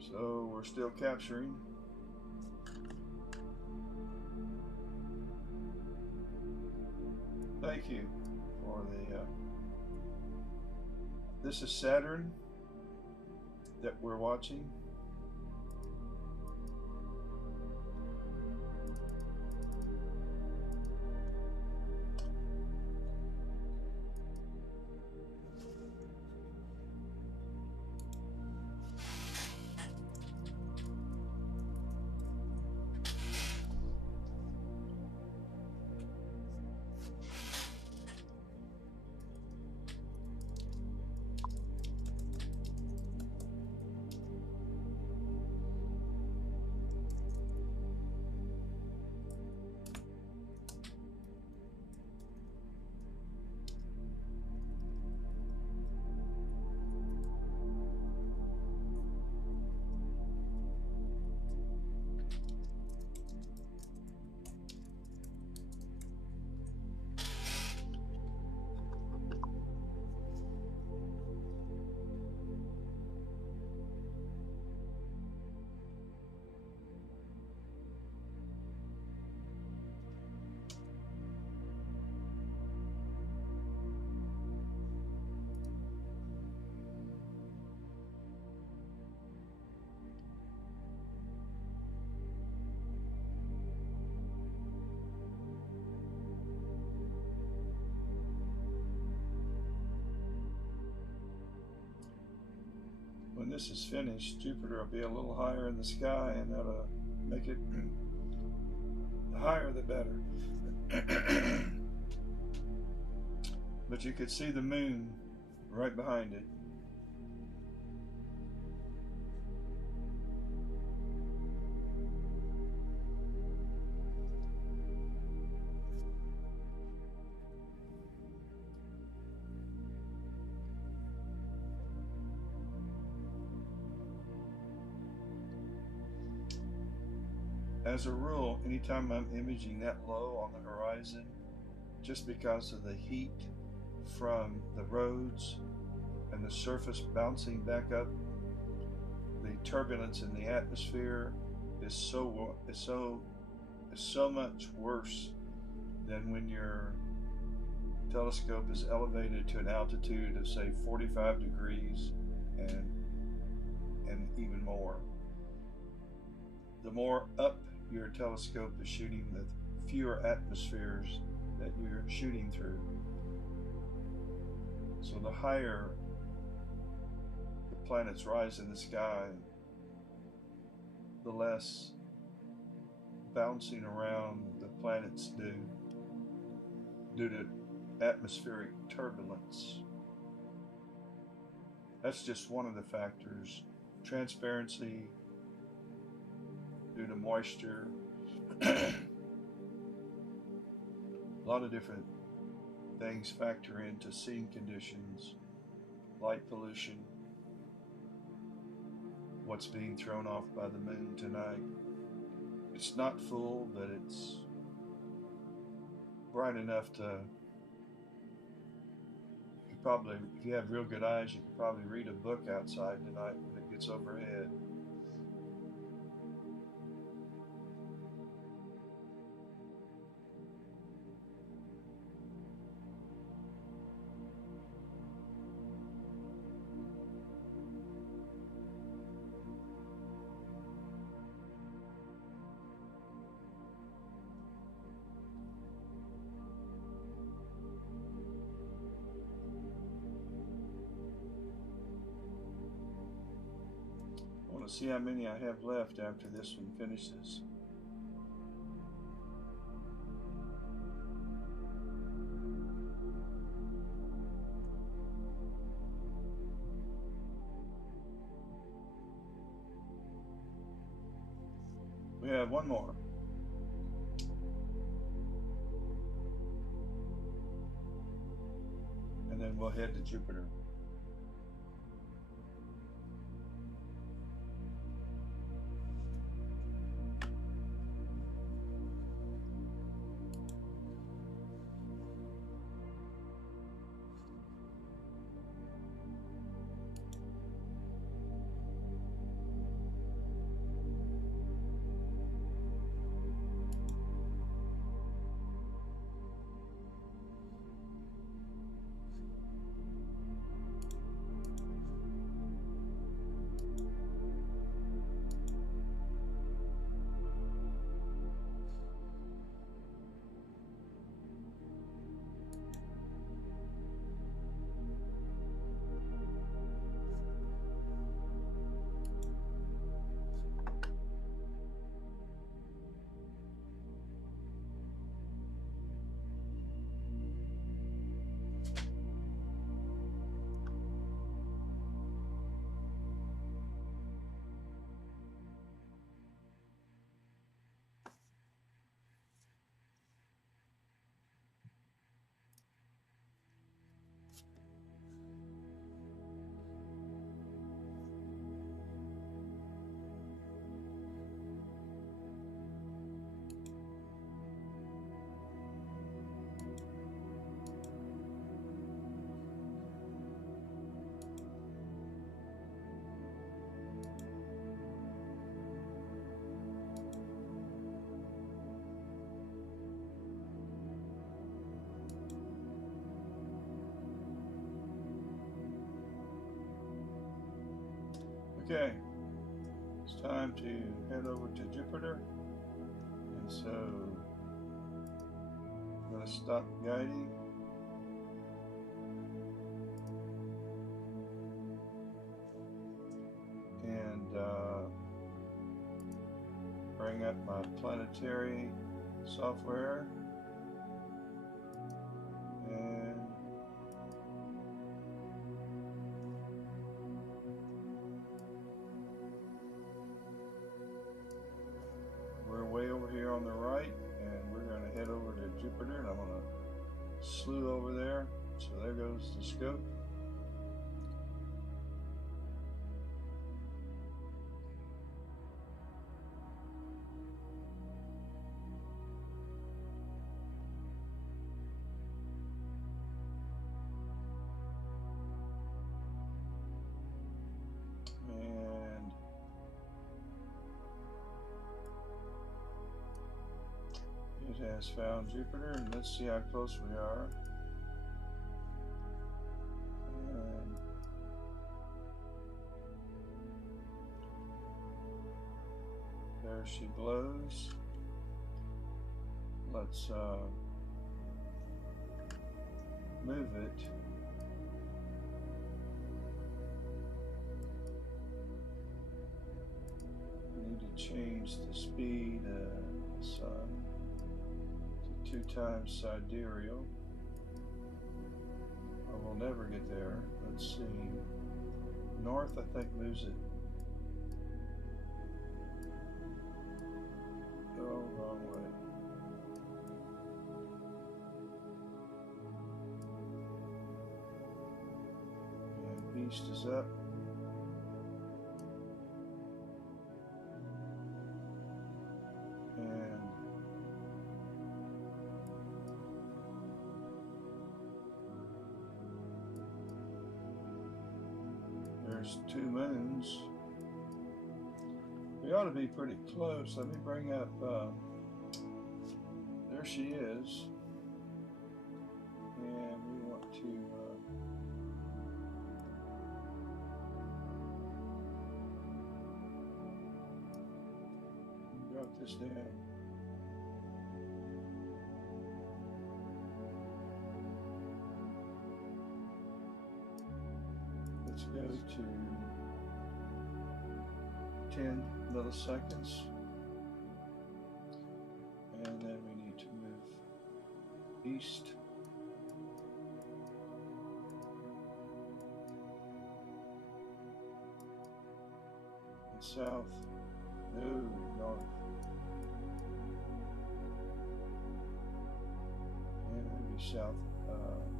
So we're still capturing. Thank you for the this is Saturn that we're watching. When this is finished, Jupiter will be a little higher in the sky, and that'll make it the higher the better. But you could see the moon right behind it. As a rule, anytime I'm imaging that low on the horizon, just because of the heat from the roads and the surface bouncing back up, the turbulence in the atmosphere is so much worse than when your telescope is elevated to an altitude of say 45 degrees and even more. The more up your telescope is shooting, the fewer atmospheres that you're shooting through. So the higher the planets rise in the sky, the less bouncing around the planets do due to atmospheric turbulence. That's just one of the factors. Transparency due to moisture. A lot of different things factor into seeing conditions, light pollution, what's being thrown off by the moon tonight. It's not full, but it's bright enough to, probably, if you have real good eyes, you could probably read a book outside tonight when it gets overhead. I want to see how many I have left after this one finishes. We have one more. And then we'll head to Jupiter. Okay, it's time to head over to Jupiter, and so I'm going to stop guiding. And bring up my Planetary software. And we're way over here on the right, and we're going to head over to Jupiter, and I'm going to slew over there. So there goes the scope. And has found Jupiter, and let's see how close we are. And there she blows. Let's move it. We need to change the speed of the sun to 2 times sidereal. Or we'll never get there. Let's see. North, I think, moves it. Oh, wrong way. And east is up. And there's 2 moons. We ought to be pretty close. Let me bring up, there she is. And we want to drop this down. Let's go to 10 milliseconds, and then we need to move east. And south. No, north. And maybe south.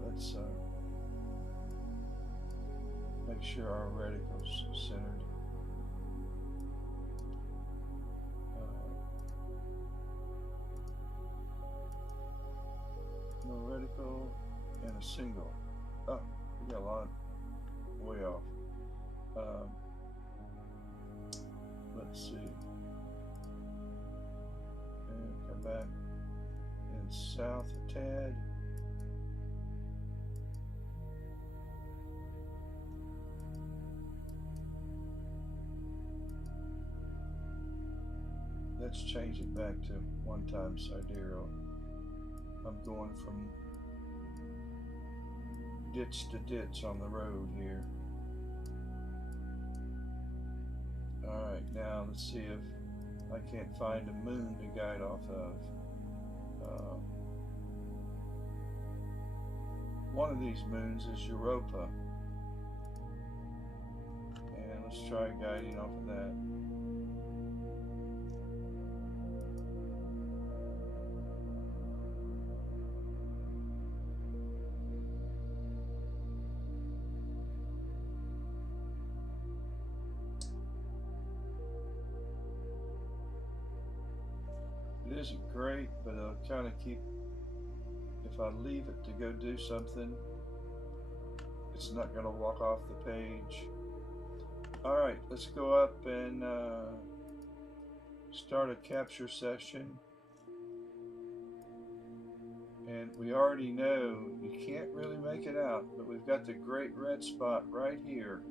Let's make sure our reticle's centered. No reticle and a single. Oh, we got a lot way off. Let's see. And come back and south a tad. Let's change it back to 1 time sidereal. I'm going from ditch to ditch on the road here. Alright, now let's see if I can't find a moon to guide off of. One of these moons is Europa. And let's try guiding off of that. It isn't great, but it'll kind of keep, if I leave it to go do something, it's not going to walk off the page. Alright, let's go up and start a capture session. And we already know you can't really make it out, but we've got the great red spot right here.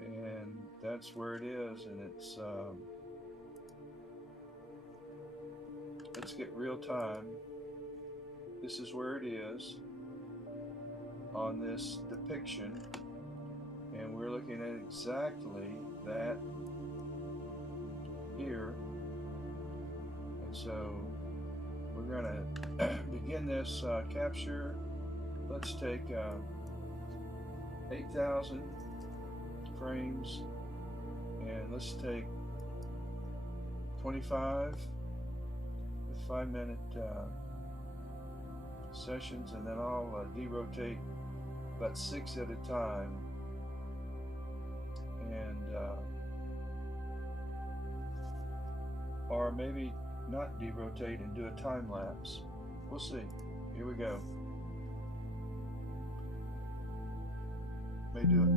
And that's where it is, and it's let's get real time. This is where it is on this depiction, and we're looking at exactly that here. And so we're going to begin this capture. Let's take 8,000 frames, and let's take 25 with 5-minute sessions, and then I'll derotate about 6 at a time, and or maybe not derotate and do a time lapse. We'll see. Here we go. May do it.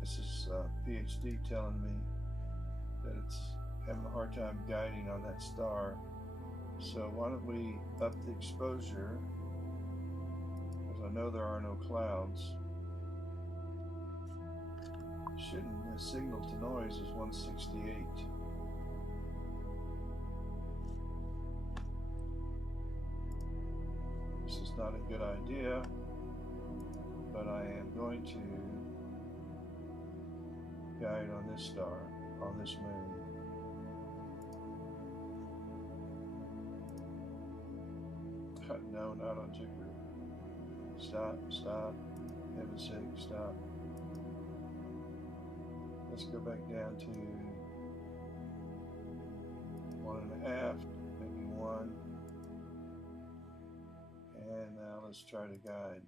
This is PhD telling me that it's having a hard time guiding on that star. So why don't we up the exposure, because I know there are no clouds. The signal to noise is 168. This is not a good idea, but I am going to guide on this star, on this moon. No, not on Jupiter. Stop, stop. Heaven's sake, stop. Let's go back down to 1.5, maybe 1. And now let's try to guide.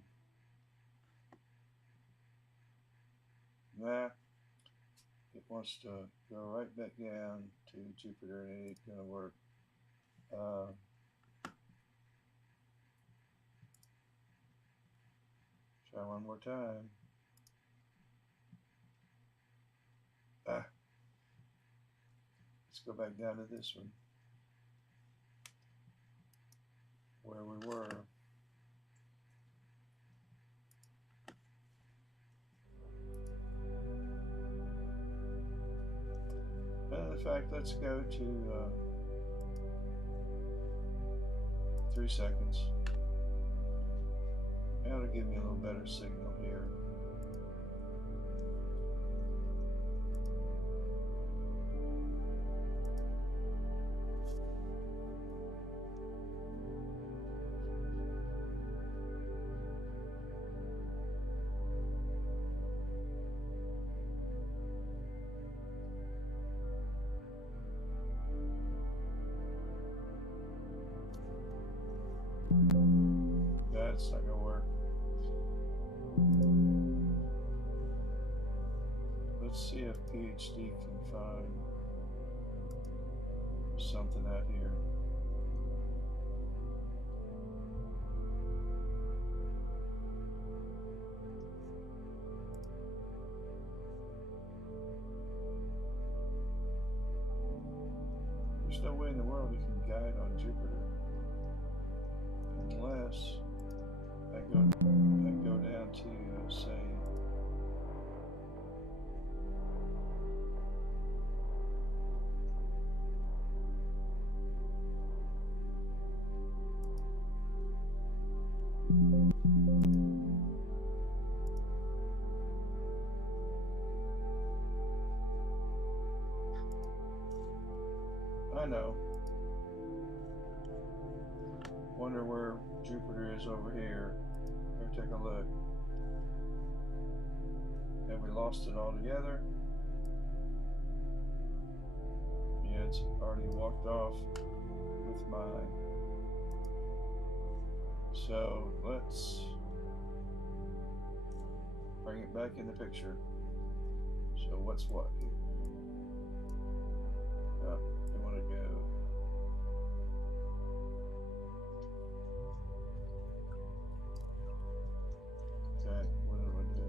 Nah, it wants to go right back down to Jupiter and it ain't gonna work. Try one more time. Let's go back down to this one, where we were. And in fact, let's go to 3 seconds. That'll give me a little better signal here. That's not gonna work. Let's see if PhD can find something out here. There's no way in the world we can guide on Jupiter unless I go down to say I know. Wonder where Jupiter is over here. Here, take a look. Have we lost it altogether? Yeah, it's already walked off with mine. So let's bring it back in the picture. So what's what here? Oh, we want to go. Okay, what do I do here?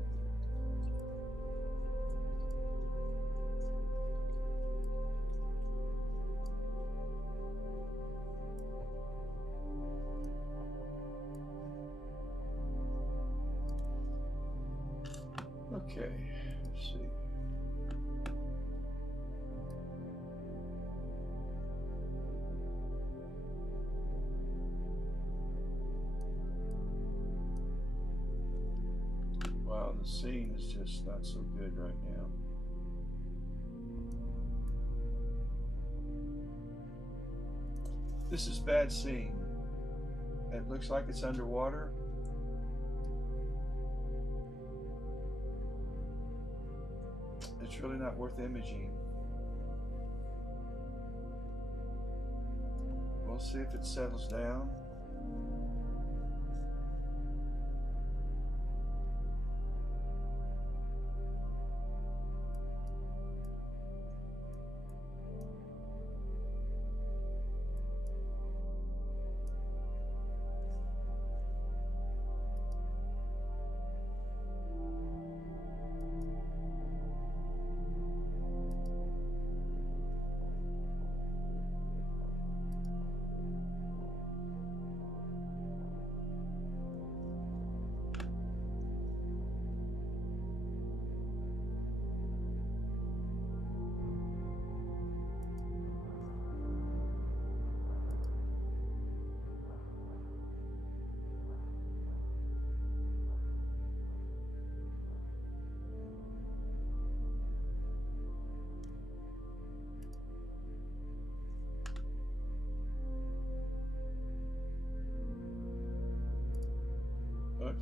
Okay, let's see. Wow, the scene is just not so good right now. This is bad scene. It looks like it's underwater. It's really not worth imaging. We'll see if it settles down.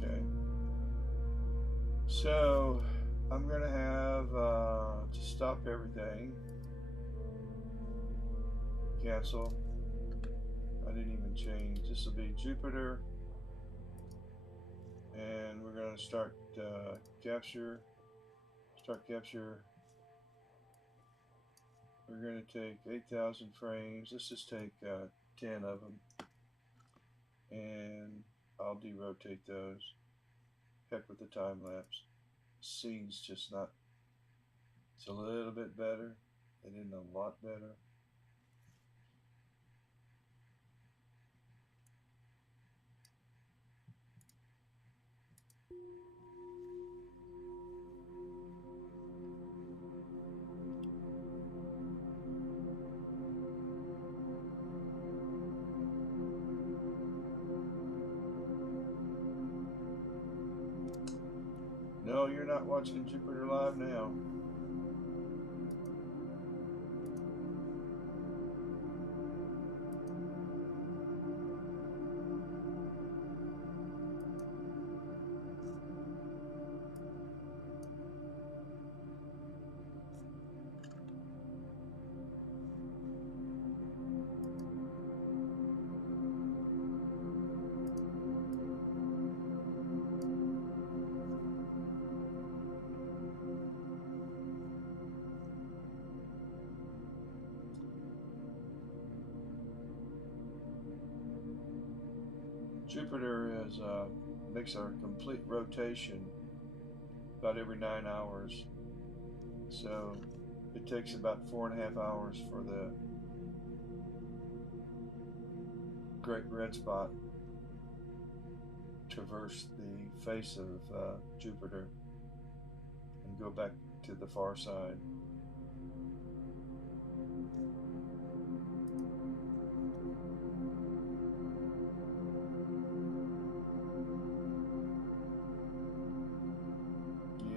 Okay. So I'm going to have to stop everything. Cancel. I didn't even change. This will be Jupiter. And we're going to start capture. Start capture. We're going to take 8,000 frames. Let's just take 10 of them. And I'll derotate those. Heck with the time lapse. Scene's just not. It's a little bit better. It isn't a lot better. No, you're not watching Jupiter Live now. Jupiter makes a complete rotation about every 9 hours. So it takes about 4.5 hours for the Great Red Spot to traverse the face of Jupiter and go back to the far side.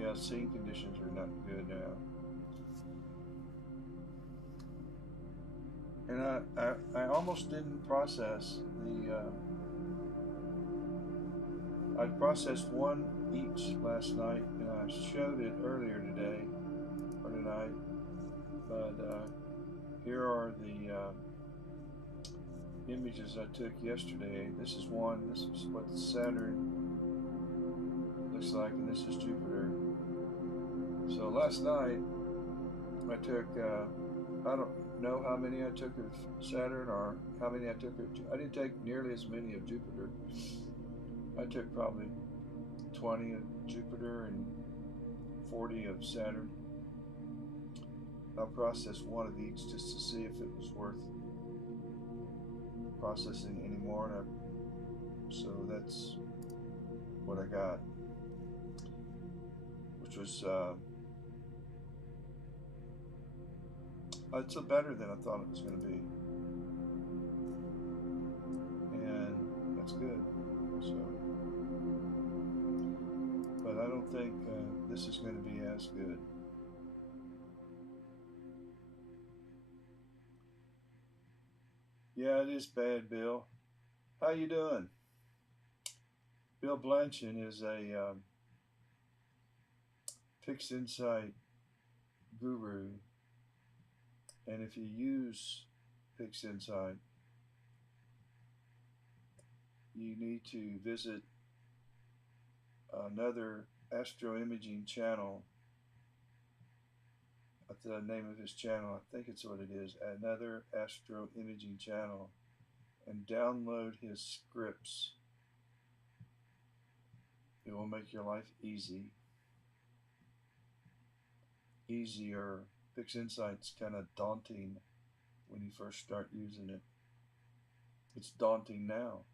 Yeah, scene conditions are not good now. And I almost didn't process the, I processed one each last night, and I showed it earlier today, or tonight, but here are the images I took yesterday. This is one, this is what Saturn looks like, and this is Jupiter. So last night, I took, I don't know how many I took of Saturn or how many I took of, I didn't take nearly as many of Jupiter. I took probably 20 of Jupiter and 40 of Saturn. I'll process one of each just to see if it was worth processing anymore. So that's what I got, which was it's better than I thought it was going to be, and that's good. So, but I don't think this is going to be as good. Yeah, it is bad, Bill. How you doing? Bill Blanchard is a fixed insight guru, and if you use fixed insight, you need to visit another astro imaging channel. The name of his channel, I think it's what it is, another astro imaging channel, and download his scripts. It will make your life easier. Fixed insight's kind of daunting when you first start using it. It's daunting now.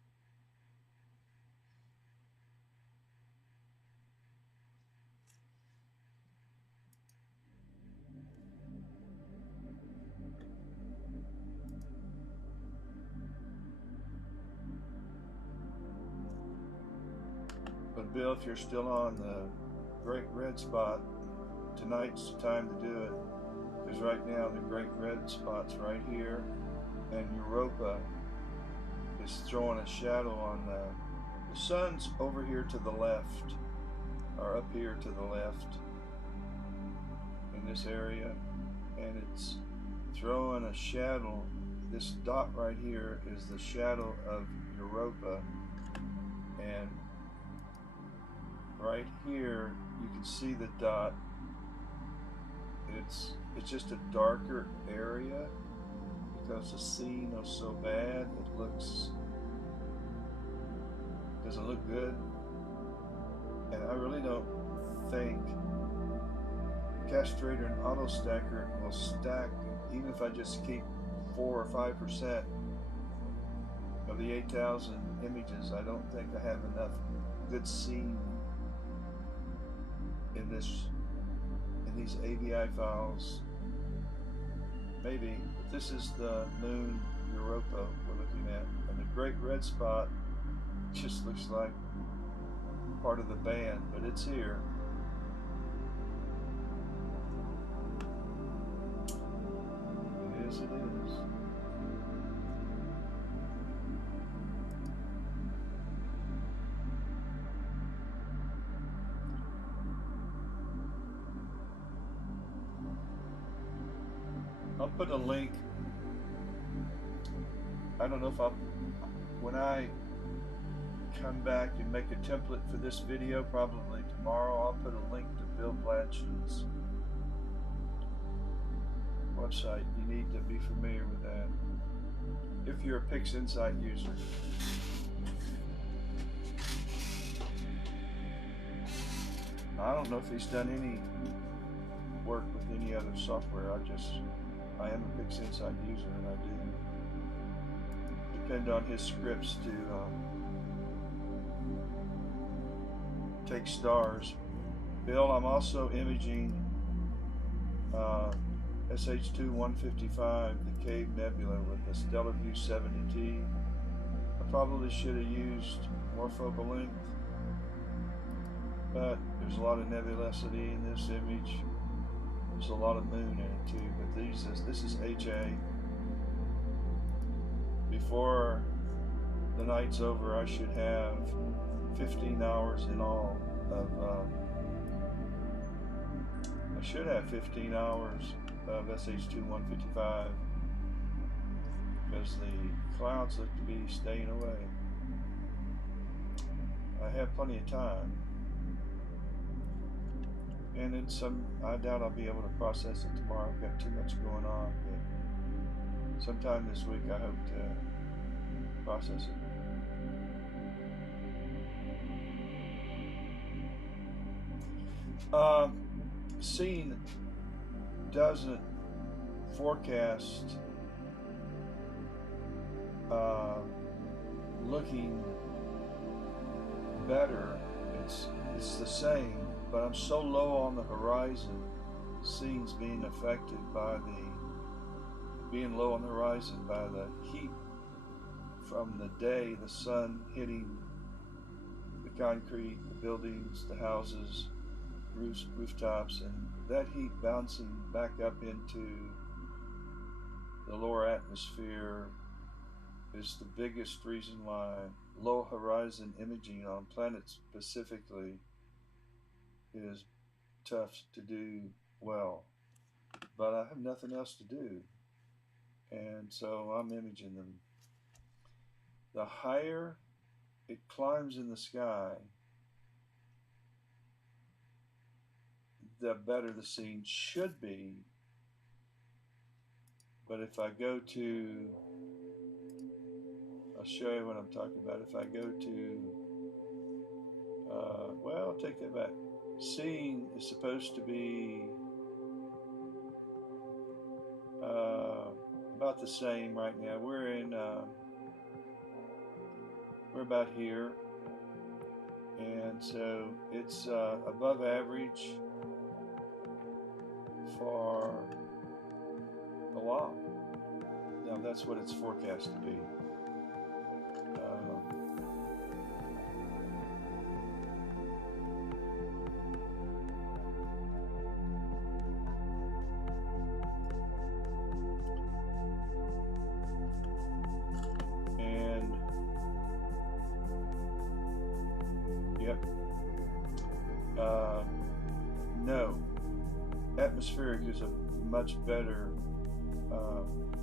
But Bill, if you're still on the Great Red Spot, tonight's the time to do it, because right now the Great Red Spot's right here, and Europa is throwing a shadow on The sun's over here to the left, or up here to the left in this area, and it's throwing a shadow. This dot right here is the shadow of Europa, and right here you can see the dot. It's just a darker area because the scene is so bad. It doesn't look good, and I really don't think Castrator and Auto Stacker will stack, even if I just keep 4 or 5% of the 8,000 images. I don't think I have enough good scene in these AVI files. Maybe, but this is the moon Europa we're looking at, and the great red spot just looks like part of the band, but it's here. It is, it is. I'll put a link. I don't know if when I come back and make a template for this video, probably tomorrow, I'll put a link to Bill Blanchard's website. You need to be familiar with that if you're a PixInsight user. I don't know if he's done any work with any other software. I am a PixInsight user, and I do depend on his scripts to take stars. Bill, I'm also imaging SH2-155 the Cave Nebula with the Stellar View 70T. I probably should have used more focal length, but there's a lot of nebulosity in this image. There's a lot of moon in it too, but this is HA. Before the night's over, I should have 15 hours in all of, I should have 15 hours of SH2-155 because the clouds look to be staying away. I have plenty of time. And I doubt I'll be able to process it tomorrow. I've got too much going on, but sometime this week I hope to process it. Scene doesn't forecast looking better. It's the same, but I'm so low on the horizon. Scene's being affected by being low on the horizon by the heat from the day, the sun hitting the concrete, the buildings, the houses, rooftops, and that heat bouncing back up into the lower atmosphere is the biggest reason why low horizon imaging on planets specifically is tough to do well. But I have nothing else to do, and so I'm imaging them. The higher it climbs in the sky, the better the scene should be. But if I go to, I'll show you what I'm talking about. If I go to, well, I'll take that back. Scene is supposed to be about the same right now. We're about here, and so it's above average for a while. Now that's what it's forecast to be. atmospheric is a much better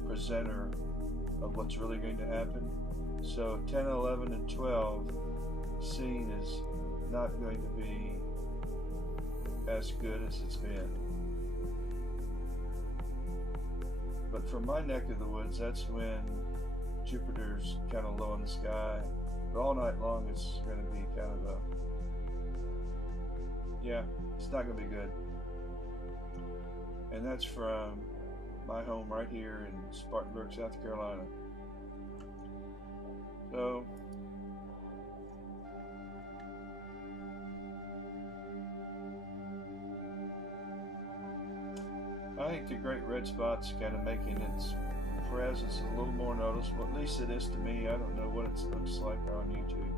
presenter of what's really going to happen. So 10, 11, and 12 seen is not going to be as good as it's been. But for my neck of the woods, that's when Jupiter's kind of low in the sky. But all night long it's going to be kind of a, yeah, it's not going to be good. And that's from my home right here in Spartanburg, South Carolina. So I think the Great Red Spot's kind of making its presence a little more noticeable. At least it is to me. I don't know what it looks like on YouTube.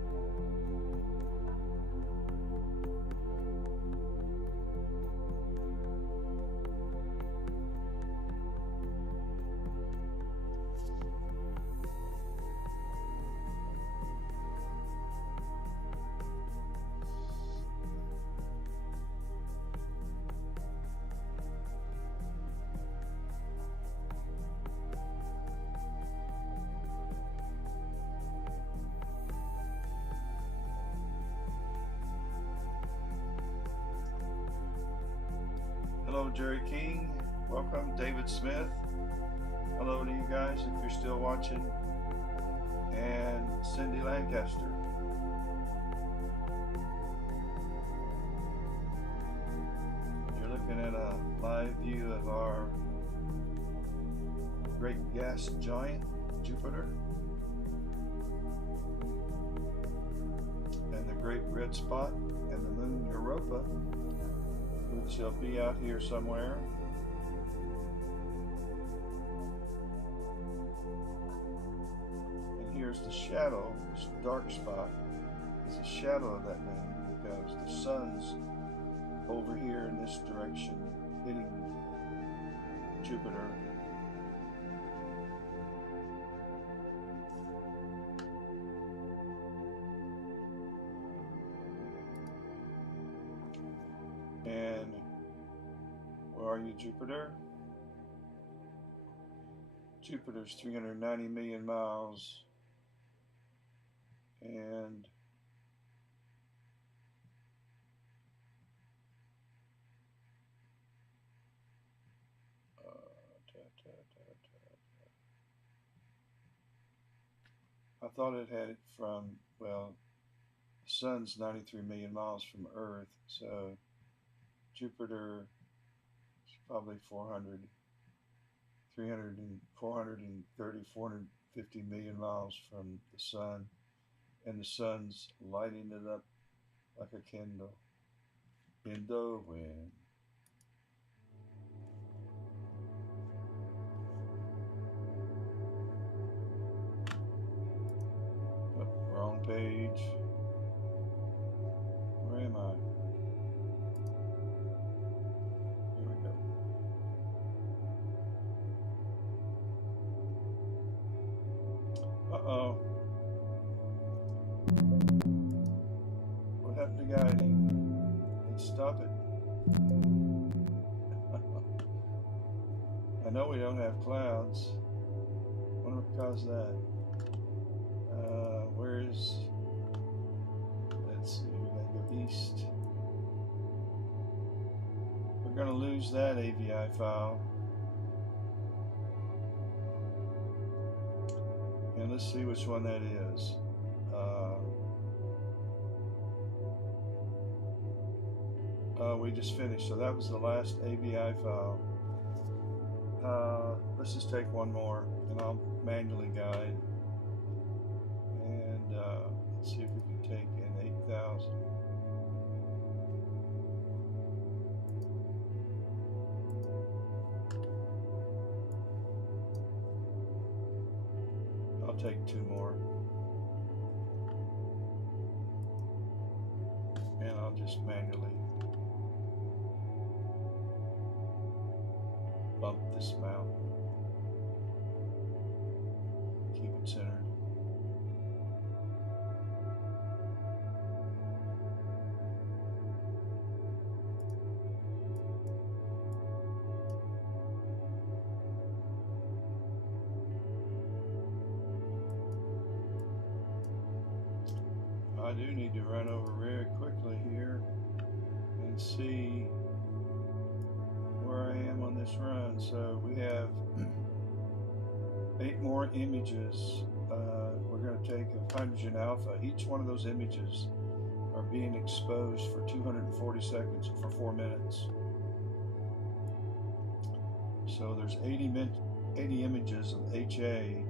Hello, Jerry King. Welcome, David Smith. Hello to you guys if you're still watching. And Cindy Lancaster. You're looking at a live view of our great gas giant, Jupiter. And the Great Red Spot and the moon Europa, which will be out here somewhere. And here's the shadow, this dark spot is the shadow of that moon because the sun's over here in this direction hitting Jupiter. And where are you, Jupiter? Jupiter's 390 million miles, and I thought it had it from, well, the sun's 93 million miles from Earth, so Jupiter is probably 430, 450 million miles from the sun, and the sun's lighting it up like a candle in the wind. Oh, wrong page. Where am I? Here we go. Uh-oh. What happened to guiding? Let's stop it. I know we don't have clouds. I wonder what caused that. Where's... Let's see, we gotta go east. We're gonna lose that AVI file. And let's see which one that is. We just finished, so that was the last AVI file. Let's just take one more, and I'll manually guide. And let's see if we can take in 8,000. I'll take two more. And I'll just manually bump this mount. Keep it centered. I do need to run over very quickly here and see where I am on this run. So we have 8 more images. We're going to take of hydrogen alpha. Each one of those images are being exposed for 240 seconds for 4 minutes. So there's 80 images of HA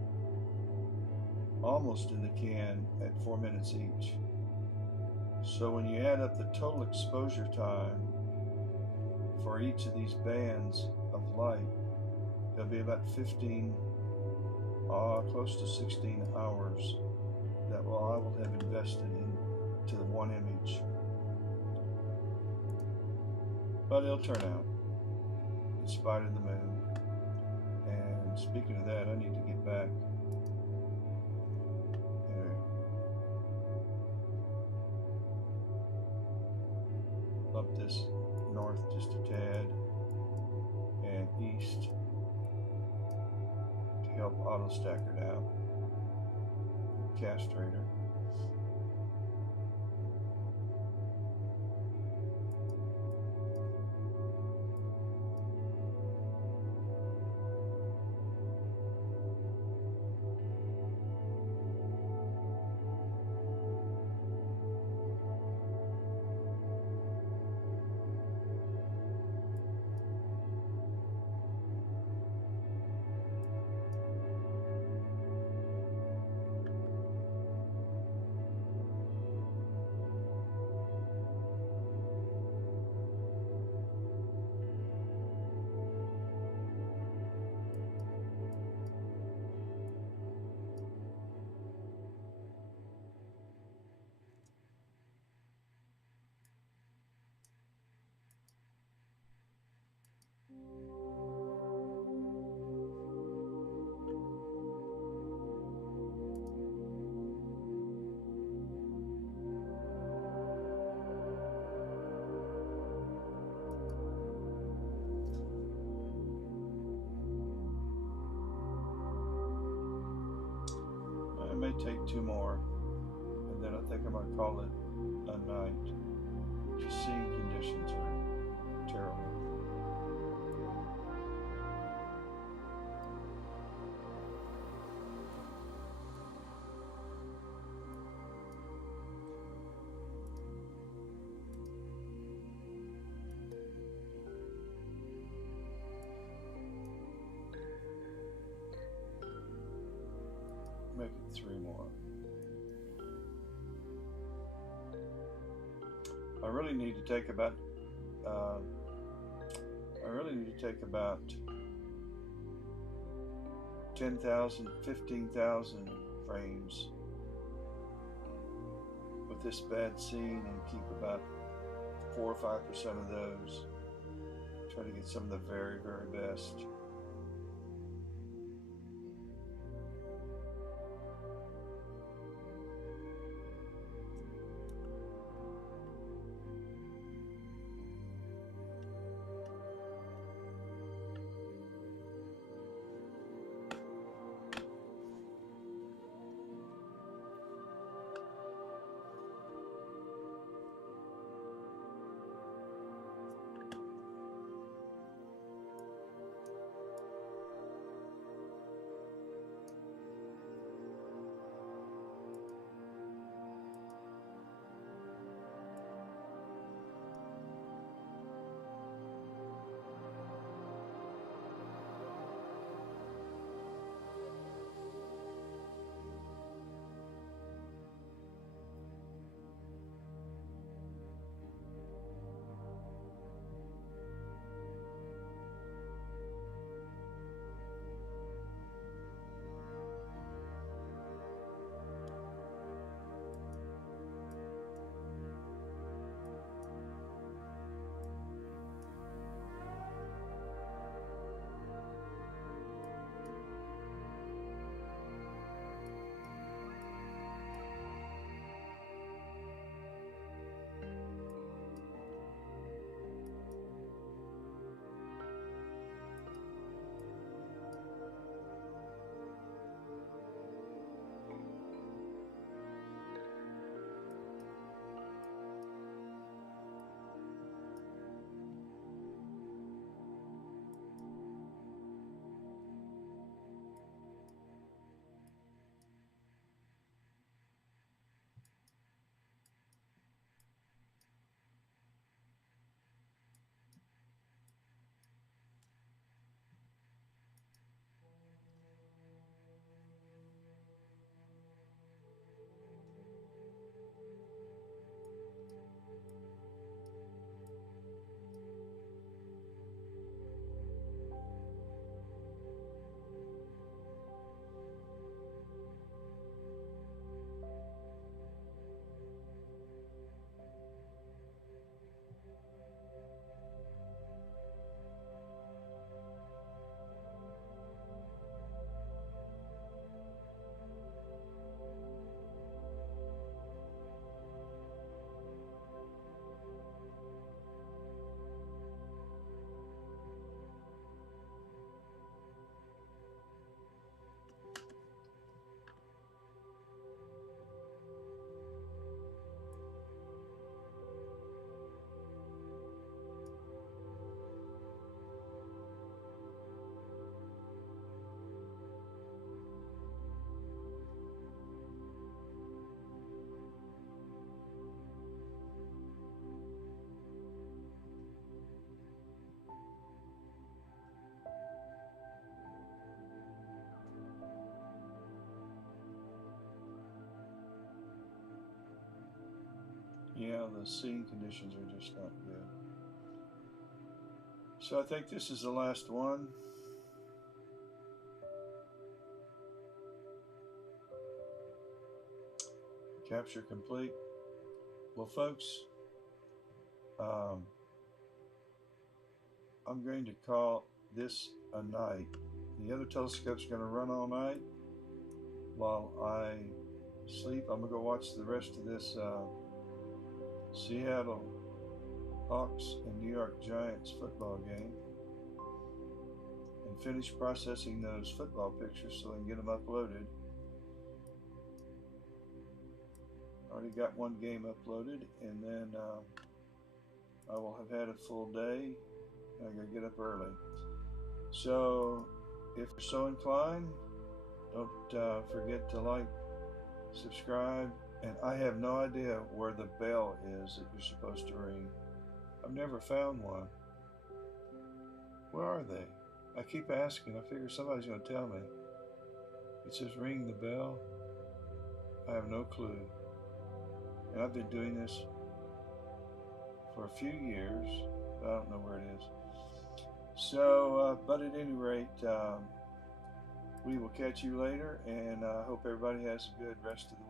almost in the can at 4 minutes each. So when you add up the total exposure time for each of these bands of light, there'll be about 15, close to 16 hours that I will have invested into the one image. But it'll turn out, in spite of the moon. And speaking of that, I need to get back. Up this north just a tad and east to help auto stacker down, castrator. I may take 2 more, and then I think I'm going to call it a night. The seeing conditions are terrible. Make it 3 more. I really need to take about 10,000, 15,000 frames with this bad scene and keep about 4 or 5% of those. Try to get some of the very, very best. Yeah, the seeing conditions are just not good. So I think this is the last one. Capture complete. Well, folks, I'm going to call this a night. The other telescope's going to run all night while I sleep. I'm going to go watch the rest of this Seattle Hawks and New York Giants football game and finish processing those football pictures so I can get them uploaded. Already got one game uploaded, and then I will have had a full day. I gotta get up early. So if you're so inclined, don't forget to like, subscribe, and I have no idea where the bell is that you're supposed to ring. I've never found one. Where are they? I keep asking. I figure somebody's going to tell me. It says ring the bell. I have no clue. And I've been doing this for a few years, but I don't know where it is. So, but at any rate, we will catch you later, and I hope everybody has a good rest of the week.